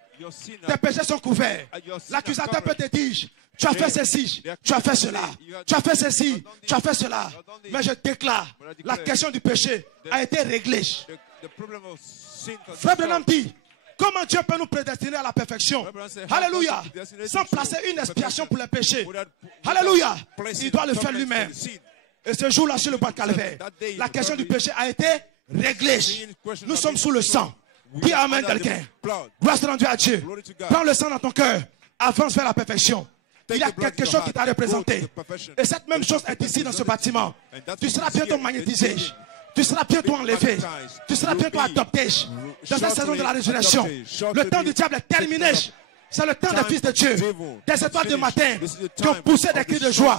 Tes péchés sont couverts. L'accusateur peut te dire, Tu as fait ceci, tu as fait cela, tu as fait ceci, tu as fait cela. Mais je déclare, la question du péché a été réglée. Frère Branham dit, comment Dieu peut nous prédestiner à la perfection? Alléluia. Sans placer une expiation pour le péché. Alléluia. Il doit le faire lui-même. Et ce jour-là, sur le bois de Calvaire, la question du péché a été réglée. Nous sommes sous le sang. Dis amen quelqu'un. Gloire soit rendue à Dieu. Prends le sang dans ton cœur. Avance vers la perfection. Il y a quelque chose qui t'a représenté. Et cette même chose est ici dans ce bâtiment. Tu seras bientôt magnétisé. Tu seras bientôt enlevé. Tu seras bientôt adopté. Dans cette saison de la résurrection. Le temps du diable est terminé. C'est le temps des fils de Dieu. Des étoiles de matin qui ont poussé des cris de joie.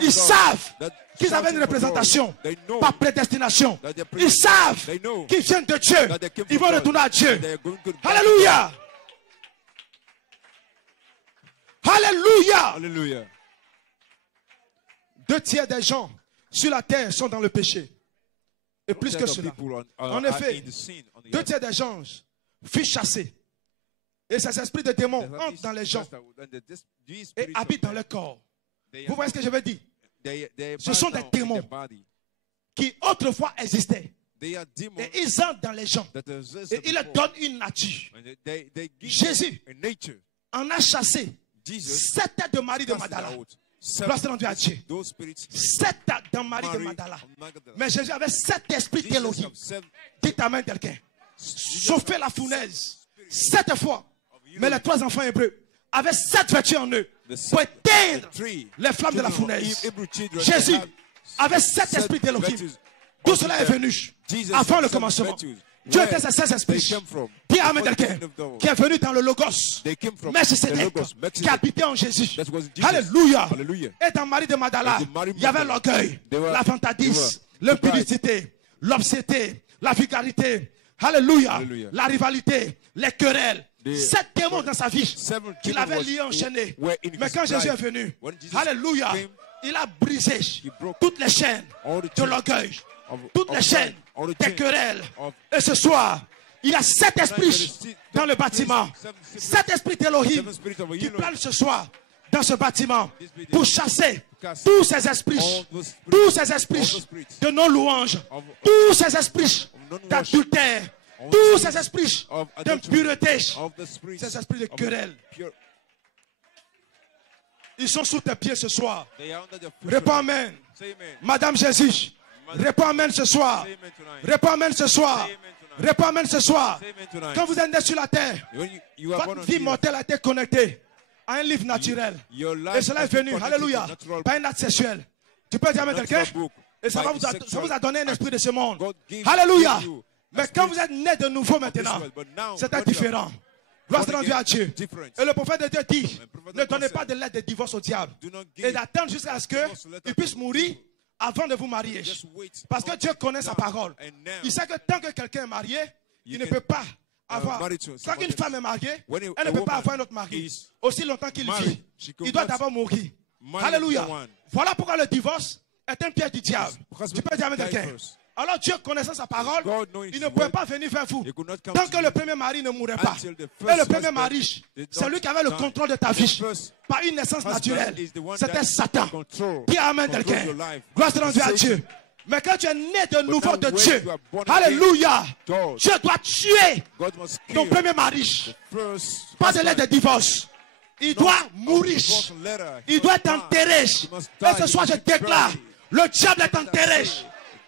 Ils savent qu'ils avaient une représentation par prédestination. Ils savent qu'ils viennent de Dieu. Ils vont retourner à Dieu. Alléluia. Alléluia. Alléluia. 2 tiers des gens sur la terre sont dans le péché. Et plus que cela. En effet, 2 tiers des gens furent chassés. Et ces esprits de démons entrent dans les gens et habitent dans leur corps. Vous voyez ce que je veux dire? Ce sont des démons qui autrefois existaient. Et ils entrent dans les gens. Et ils leur donnent une nature. Jésus en a chassé 7 têtes de Marie de Magdala. Gloire soit rendue à Dieu. 7 têtes de Marie de Magdala. Mais Jésus avait 7 esprits d'Élohim. Dites amen quelqu'un. Chauffez la fournaise 7 fois. Mais les 3 enfants hébreux avaient 7 vertus en eux pour éteindre les flammes de la fournaise. Jésus avait 7 esprits d'Élohim. D'où cela est venu avant le commencement. Dieu était ces 16 esprits. Dis amen quelqu'un qui est venu dans le Logos. Melchisédek qui habitait en Jésus. Alléluia. Et dans Marie de Magdala, il y avait l'orgueil, la vantardise, l'impudicité, l'obscénité, la vulgarité. Alléluia. La rivalité, les querelles. 7 démons dans sa vie qu'il avait liés, enchaînés. Mais quand Jésus est venu, alléluia, il a brisé toutes les chaînes de l'orgueil, toutes les chaînes des querelles. Et ce soir, il y a 7 esprits dans le bâtiment. 7 esprits d'Élohim qui planent ce soir dans ce bâtiment pour chasser tous ces esprits de non-louange, tous ces esprits d'adultère, tous ces esprits d'impureté, ces esprits de querelle. Ils sont sous tes pieds ce soir. Réponds amen. Madame Jésus, réponds amen ce soir. Réponds amen ce soir. Réponds amen ce soir. Quand vous êtes né sur la terre, votre vie mortelle a été connectée à un livre naturel. Et cela est venu, alléluia, par un acte sexuel. Tu peux dire amen quelqu'un? Et ça vous a donné un esprit de ce monde. Alléluia. Mais quand vous êtes né de nouveau maintenant, c'était différent. Gloire soit rendue à Dieu. Et le prophète de Dieu dit, ne donnez pas de lettre de divorce au diable. Et d'attendre jusqu'à ce qu'il puisse mourir avant de vous marier. Parce que Dieu connaît sa parole. Il sait que tant que quelqu'un est marié, il ne peut pas avoir. Tant qu'une femme est mariée, elle ne peut pas avoir un autre mari. Aussi longtemps qu'il vit, il doit d'abord mourir. Alléluia. Voilà pourquoi le divorce est un piège du diable. Tu peux dire avec quelqu'un. Alors Dieu connaissant sa parole, il ne pouvait pas venir vers vous tant que le premier mari ne mourrait pas. Et le premier mari, c'est lui qui avait le contrôle de ta vie par une naissance naturelle. C'était Satan. Dis amen quelqu'un. Gloire soit rendue à Dieu. Mais quand tu es né de nouveau de Dieu, alléluia, Dieu doit tuer ton premier mari. Pas de lettre de divorce. Il doit mourir. Il doit être enterré. Et ce soir je déclare, le diable est enterré.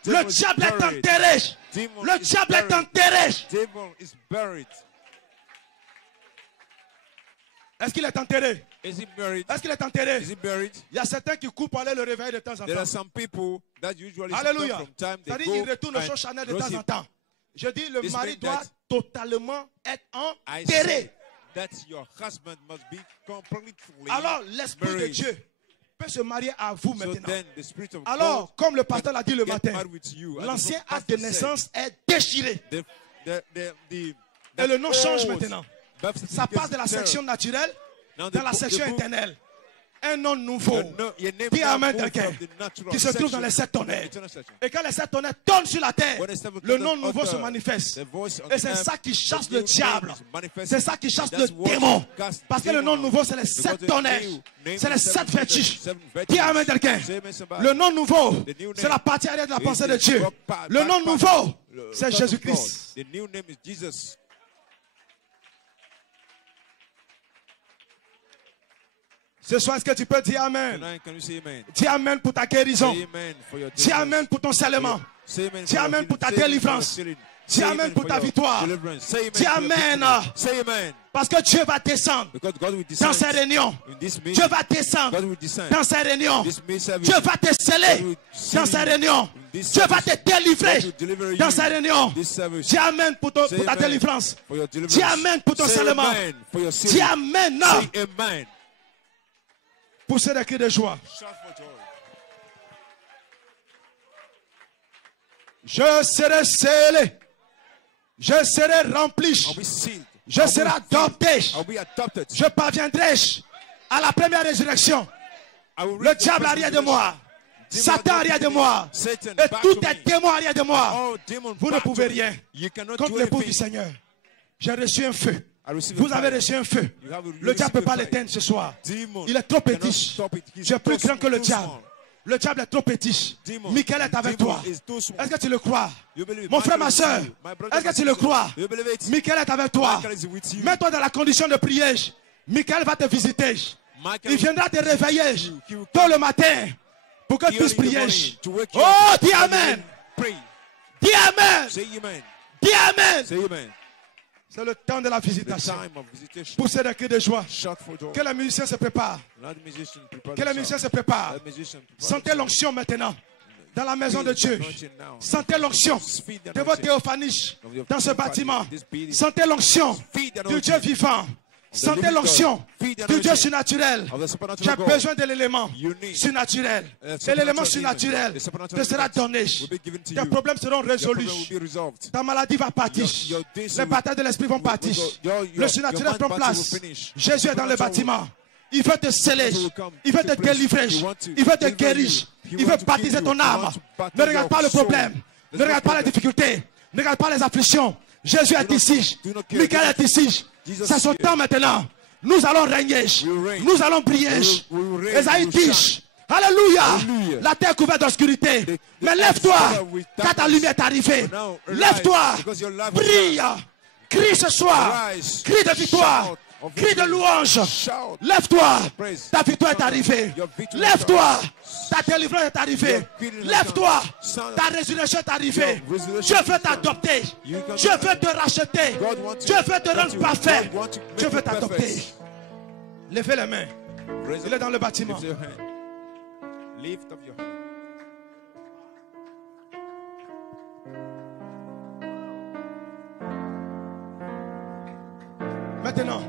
Le diable est enterré. Le diable est enterré. Est-ce qu'il est enterré? Est-ce qu'il est enterré? Il y a certains qui courent pour aller le réveiller de temps en temps. Alléluia. C'est-à-dire qu'il retourne au show Chanel de temps en temps. Je dis, le mari doit totalement être enterré. Alors, l'Esprit de Dieu peut se marier à vous maintenant. Alors, comme le pasteur l'a dit le matin, l'ancien acte de naissance est déchiré. Et le nom change maintenant. Ça passe de la section naturelle dans la section éternelle. un nom nouveau. Dis amen quelqu'un qui se trouve dans les 7 tonnerres. Et quand les 7 tonnerres tombent sur la terre, le nom nouveau se manifeste. Et c'est ça qui chasse le diable. C'est ça qui chasse le démon. Parce que le nom nouveau, c'est les 7 tonnerres. C'est les 7 fétiches. Dis amen quelqu'un. Le nom nouveau, c'est la partie arrière de la pensée de Dieu. Le nom nouveau, c'est Jésus-Christ. Ce soir, est-ce que tu peux dire Amen? Dis Amen pour ta guérison. Dis Amen pour ton salement. Dis Amen pour ta délivrance. Dis Amen pour ta victoire. Dis Amen. Parce que Dieu va descendre dans ces réunions. Dieu va descendre dans ces réunions. Dieu va te sceller dans ces réunions. Dieu va te délivrer dans ces réunions. Dis Amen pour ta délivrance. Dis Amen pour ton salement. Dis Amen. Poussez des cris de joie. Je serai scellé. Je serai rempli. Je serai adopté. Je parviendrai à la première résurrection. Le diable arrière de moi. Satan arrière de moi. Et tout est démon arrière de moi. Vous ne pouvez rien contre l'époux du Seigneur. J'ai reçu un feu. Vous avez reçu un feu. Le diable ne peut pas l'éteindre ce soir. Il est trop petit. Tu es plus grand que le diable. Le diable est trop petit. Michael est avec toi. Est-ce que tu le crois? Mon frère, ma soeur, est-ce que tu le crois? Michael est avec toi. Mets-toi dans la condition de prier. Michael va te visiter. Il viendra te réveiller tôt le matin pour que tu puisses prier. Oh, dis Amen. Dis Amen. Dis Amen. C'est le temps de la visitation. Poussez des cris de joie. Que les musiciens se préparent. Que les musiciens se préparent. Sentez l'onction maintenant. Dans la maison de Dieu. Sentez l'onction de votre théophanie dans ce bâtiment. Sentez l'onction du Dieu vivant. Sentez l'onction du Dieu surnaturel. J'ai besoin de l'élément surnaturel. Et l'élément surnaturel te sera donné. Tes problèmes seront résolus. Ta maladie va partir. Les batailles de l'esprit vont partir. Le surnaturel prend place. Jésus est dans le bâtiment. Il veut te sceller. Il veut te délivrer. Il veut te guérir. Il veut baptiser ton âme. Ne regarde pas le problème. Ne regarde pas les difficultés. Ne regarde pas les afflictions. Jésus est ici. Michael est ici. C'est son temps maintenant. Nous allons régner. Nous allons briller. Esaïe dit, Alléluia. La terre couverte d'obscurité. Mais lève-toi quand ta lumière est arrivée. Lève-toi. Brille. Crie ce soir. Crie de victoire. Crie de louange. Lève-toi. Ta victoire est arrivée. Lève-toi. Ta délivrance est arrivée. Lève-toi. Ta résurrection est arrivée. Dieu veut t'adopter. Dieu veut te racheter. Dieu veut te rendre parfait. Dieu veut t'adopter. Levez les mains. Il est dans le bâtiment. Maintenant,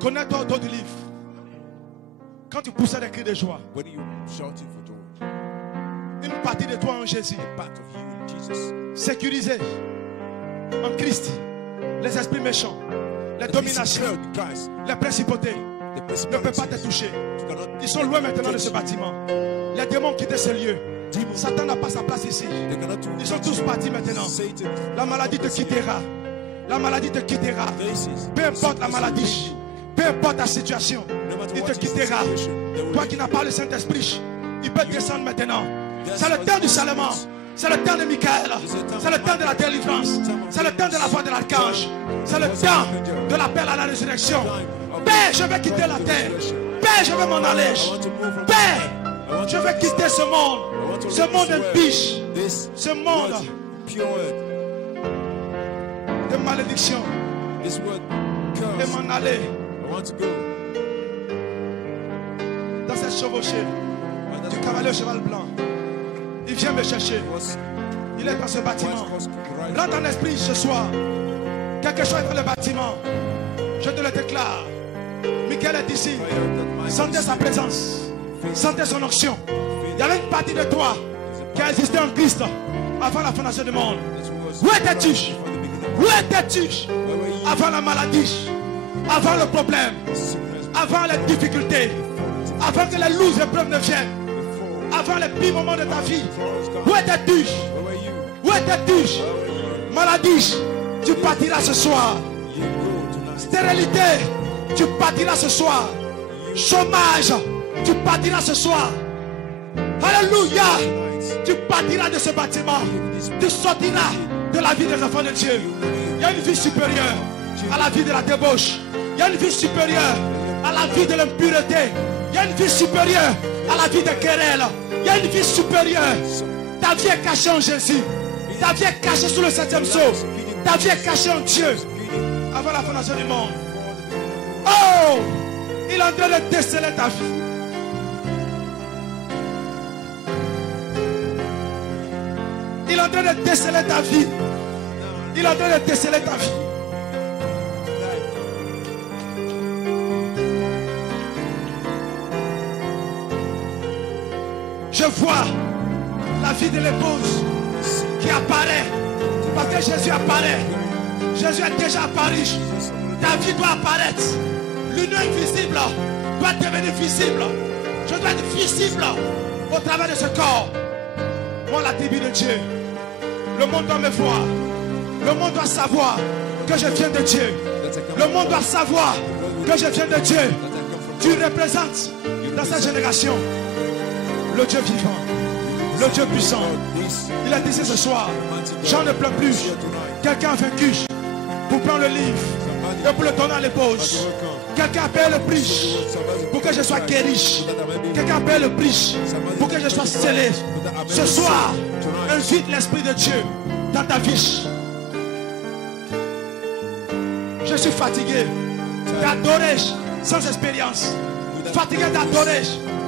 connais-toi autour du livre. Quand tu poussais des cris de joie, une partie de toi en Jésus, sécurisée en Christ, les esprits méchants, les dominations, les principautés ne peuvent pas te toucher. Ils sont loin maintenant de ce bâtiment. Les démons quittent ce lieu. Satan n'a pas sa place ici. Ils sont tous partis maintenant. La maladie te quittera. La maladie te quittera. Peu importe la maladie, peu importe ta situation, il te quittera. Toi qui n'as pas le Saint-Esprit, il peut descendre maintenant. C'est le temps du salement. C'est le temps de Michael. C'est le temps de la délivrance. C'est le temps de la voix de l'archange. C'est le temps de l'appel à la résurrection. Père, je vais quitter la terre. Père, je vais m'en aller. Père, je vais quitter ce monde. Ce monde impie. Ce monde de malédiction. Et m'en aller dans cette chevauchée du cavalier au cheval blanc. Il vient me chercher. Il est dans ce bâtiment. Rentre en esprit ce soir. Quelque chose est dans le bâtiment. Je te le déclare. Michael est ici. Sentez sa présence. Sentez son onction. Il y avait une partie de toi qui a existé en Christ avant la fondation du monde. Où étais-tu? Où étais-tu avant la maladie, avant le problème, avant les difficultés? Avant que les lourdes épreuves ne viennent. Avant les pires moments de ta vie. Où étais-tu? Où étais-tu? Maladie, tu partiras ce soir. Stérilité, tu partiras ce soir. Chômage, tu partiras ce soir. Alléluia. Tu partiras de ce bâtiment. Tu sortiras de la vie des enfants de Dieu. Il y a une vie supérieure à la vie de la débauche. Il y a une vie supérieure à la vie de l'impureté. Il y a une vie supérieure à la vie des querelles. Il y a une vie supérieure. Ta vie est cachée en Jésus. Ta vie est cachée sous le 7e sceau. Ta vie est cachée en Dieu. Avant la fondation du monde. Oh! Il est en train de déceler ta vie. Il est en train de déceler ta vie. Il est en train de déceler ta vie. Je vois la vie de l'épouse qui apparaît. Parce que Jésus apparaît. Jésus est déjà apparu. Ta vie doit apparaître. L'union invisible doit devenir visible. Je dois être visible au travers de ce corps. Moi, la tribu de Dieu. Le monde doit me voir. Le monde doit savoir que je viens de Dieu. Le monde doit savoir que je viens de Dieu. Tu représentes dans cette génération le Dieu vivant, le Dieu puissant. Il est ici ce soir. J'en ne pleure plus. Quelqu'un a vaincu pour prendre le livre et pour le donner à l'épouse. Quelqu'un a payé le prix pour que je sois guéri. Quelqu'un a payé le prix pour que je sois scellé. Ce soir, invite l'Esprit de Dieu dans ta vie. Je suis fatigué d'adorer sans expérience. Fatigué d'adorer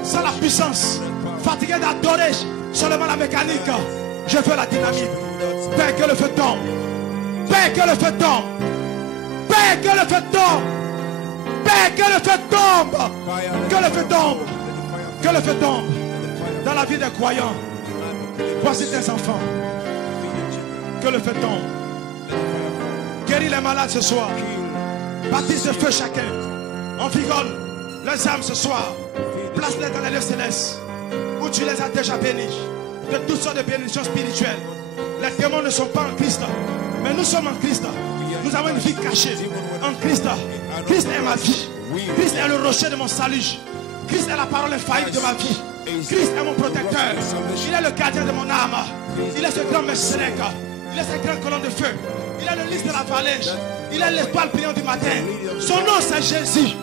sans la puissance. Fatigué d'adorer seulement la mécanique. Je veux la dynamique. Père, que le feu tombe. Père, que le feu tombe. Père, que le feu tombe. Père, que le feu tombe. Que le feu tombe. Que le feu tombe. Dans la vie des croyants. Voici tes enfants. Que le feu tombe. Guéris les malades ce soir. Baptise de feu chacun. Environne les âmes ce soir. Place-les dans les lieux célestes. Où tu les as déjà bénis. De toutes sortes de bénédictions spirituelles. Les démons ne sont pas en Christ. Mais nous sommes en Christ. Nous avons une vie cachée. En Christ. Christ est ma vie. Christ est le rocher de mon salut. Christ est la parole infaillible de ma vie. Christ est mon protecteur. Il est le gardien de mon âme. Il est ce grand Meshach. Il est cette grande colonne de feu. Il est le lys de la vallée. Il est l'étoile brillante du matin. Son nom c'est Jésus.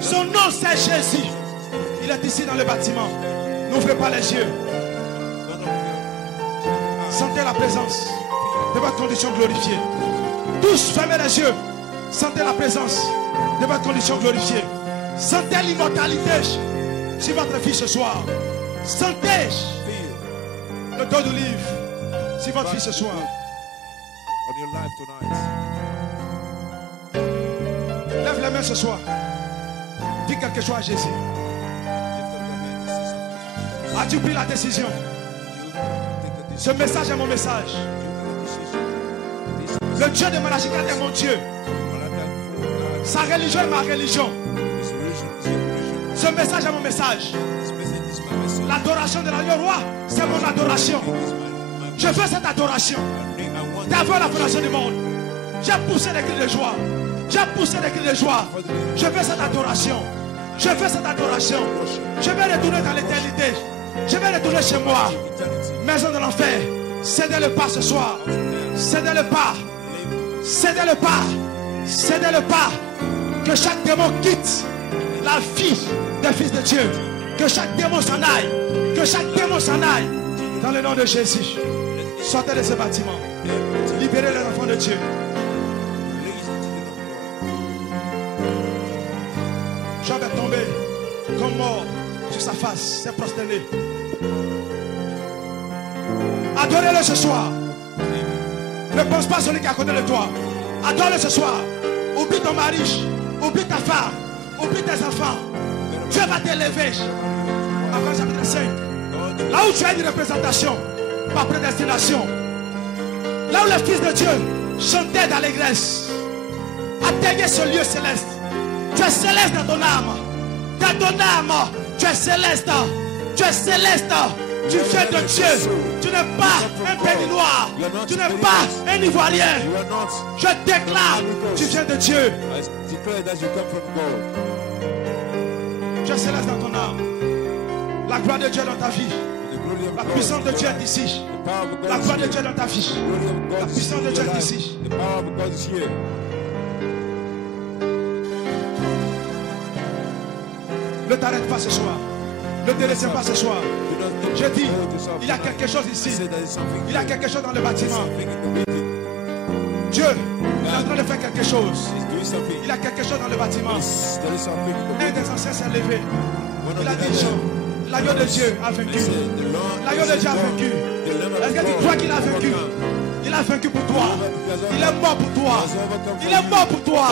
Son nom c'est Jésus. Il est ici dans le bâtiment. N'ouvrez pas les yeux. Sentez la présence de votre condition glorifiée. Tous fermez les yeux. Sentez la présence de votre condition glorifiée. Sentez l'immortalité sur votre vie ce soir. Sentez le dos d'olive sur votre vie ce soir. Lève les mains ce soir. Dis quelque chose à Jésus. As-tu pris la décision? Ce message est mon message. Le Dieu de Malachikat est mon Dieu. Sa religion est ma religion. Ce message est mon message. L'adoration de l'agneau roi, c'est mon adoration. Je veux cette adoration. D'avant la fondation du monde, j'ai poussé des cris de joie. J'ai poussé des cris de joie. Je veux cette adoration. Je veux cette adoration. Je vais retourner dans l'éternité. Je vais retourner chez moi. Maison de l'enfer. Cédez le pas ce soir. Cédez le pas. Cédez le pas. Cédez le pas. Que chaque démon quitte la vie des fils de Dieu. Que chaque démon s'en aille. Que chaque démon s'en aille. Dans le nom de Jésus. Sortez de ce bâtiment. Libérez les enfants de Dieu. Job est tombé comme mort sur sa face. C'est prosterné. Adorez-le ce soir. Ne pense pas à celui qui est à côté de toi. Adore-le ce soir. Oublie ton mari. Oublie ta femme. Oublie tes enfants. Dieu va t'élever. Après chapitre 5. Là où tu as une représentation par prédestination. Là où les fils de Dieu chantaient d'allégresse. Atteignez ce lieu céleste. Tu es céleste dans ton âme. Dans ton âme, tu Tu es céleste. Tu es céleste. Tu viens de Dieu. Tu n'es pas un béninois. Tu n'es pas un Ivoirien. Je déclare, tu viens de Dieu. Tu es céleste dans ton âme. La gloire de Dieu dans ta vie. La puissance de Dieu est ici. La gloire de Dieu dans ta vie. La puissance de Dieu est ici. Ne t'arrête pas ce soir. Ne te laisse pas ce soir. Je dis, il y a quelque chose ici. Il y a quelque chose dans le bâtiment. Dieu est en train de faire quelque chose. Il y a quelque chose dans le bâtiment. Un des anciens s'est levé. Il a dit, l'agneau de Dieu a vaincu. L'agneau de Dieu a vaincu. Est-ce que tu crois qu'il a vaincu? Il a vaincu pour toi. Il est mort pour toi. Il est mort pour toi.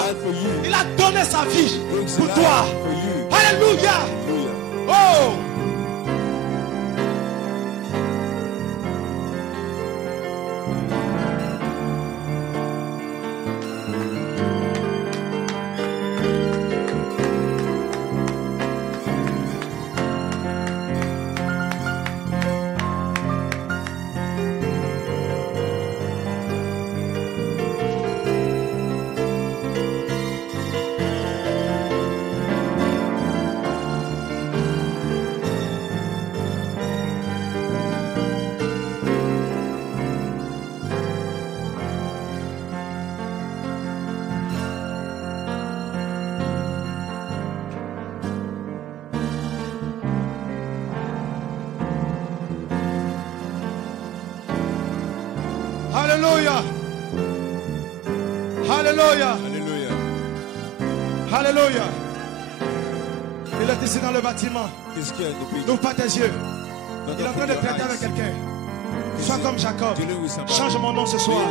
Il a donné sa vie pour toi. Alléluia. Oh. Alléluia. Alléluia. Alléluia. Il est ici dans le bâtiment. N'ouvre pas tes yeux. Il est en train de traiter avec quelqu'un. Sois comme Jacob. Change mon nom ce soir.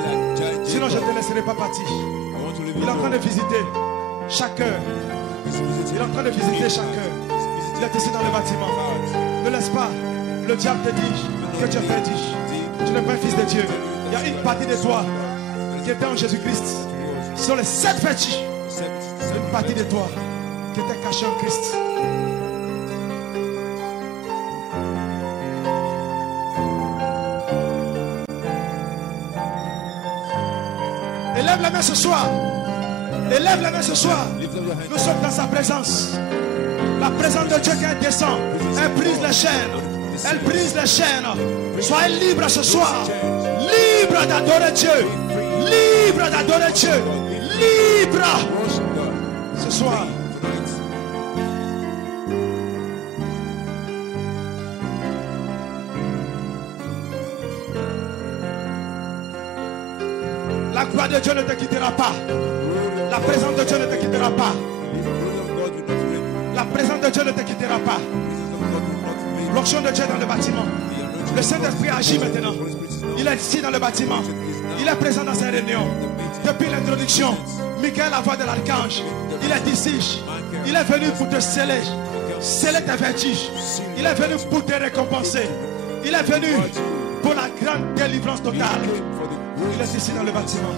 Sinon je ne te laisserai pas partir. Il est en train de visiter chaque cœur. Il est en train de visiter chaque cœur. Il est ici dans le bâtiment. Ne laisse pas le diable te dire que tu as fait dire. Tu n'es pas un fils de Dieu. Il y a une partie de toi qui était en Jésus-Christ. Sur les 7 vertus, c'est une partie de toi qui était cachée en Christ. Élève la main ce soir. Élève la main ce soir. Nous sommes dans sa présence. La présence de Dieu qui descend. Elle brise les chaînes. Elle brise les chaînes. Soyez libres ce soir. Libre d'adorer Dieu. Libre d'adorer Dieu. Libre. Ce soir. La gloire de Dieu ne te quittera pas. La présence de Dieu ne te quittera pas. La présence de Dieu ne te quittera pas. L'onction de Dieu dans le bâtiment. Le Saint-Esprit agit maintenant. Il est ici dans le bâtiment. Il est présent dans ces réunions. Depuis l'introduction, Michael, la voix de l'archange, il est ici. Il est venu pour te sceller. Sceller tes vertus. Il est venu pour te récompenser. Il est venu pour la grande délivrance totale. Il est ici dans le bâtiment.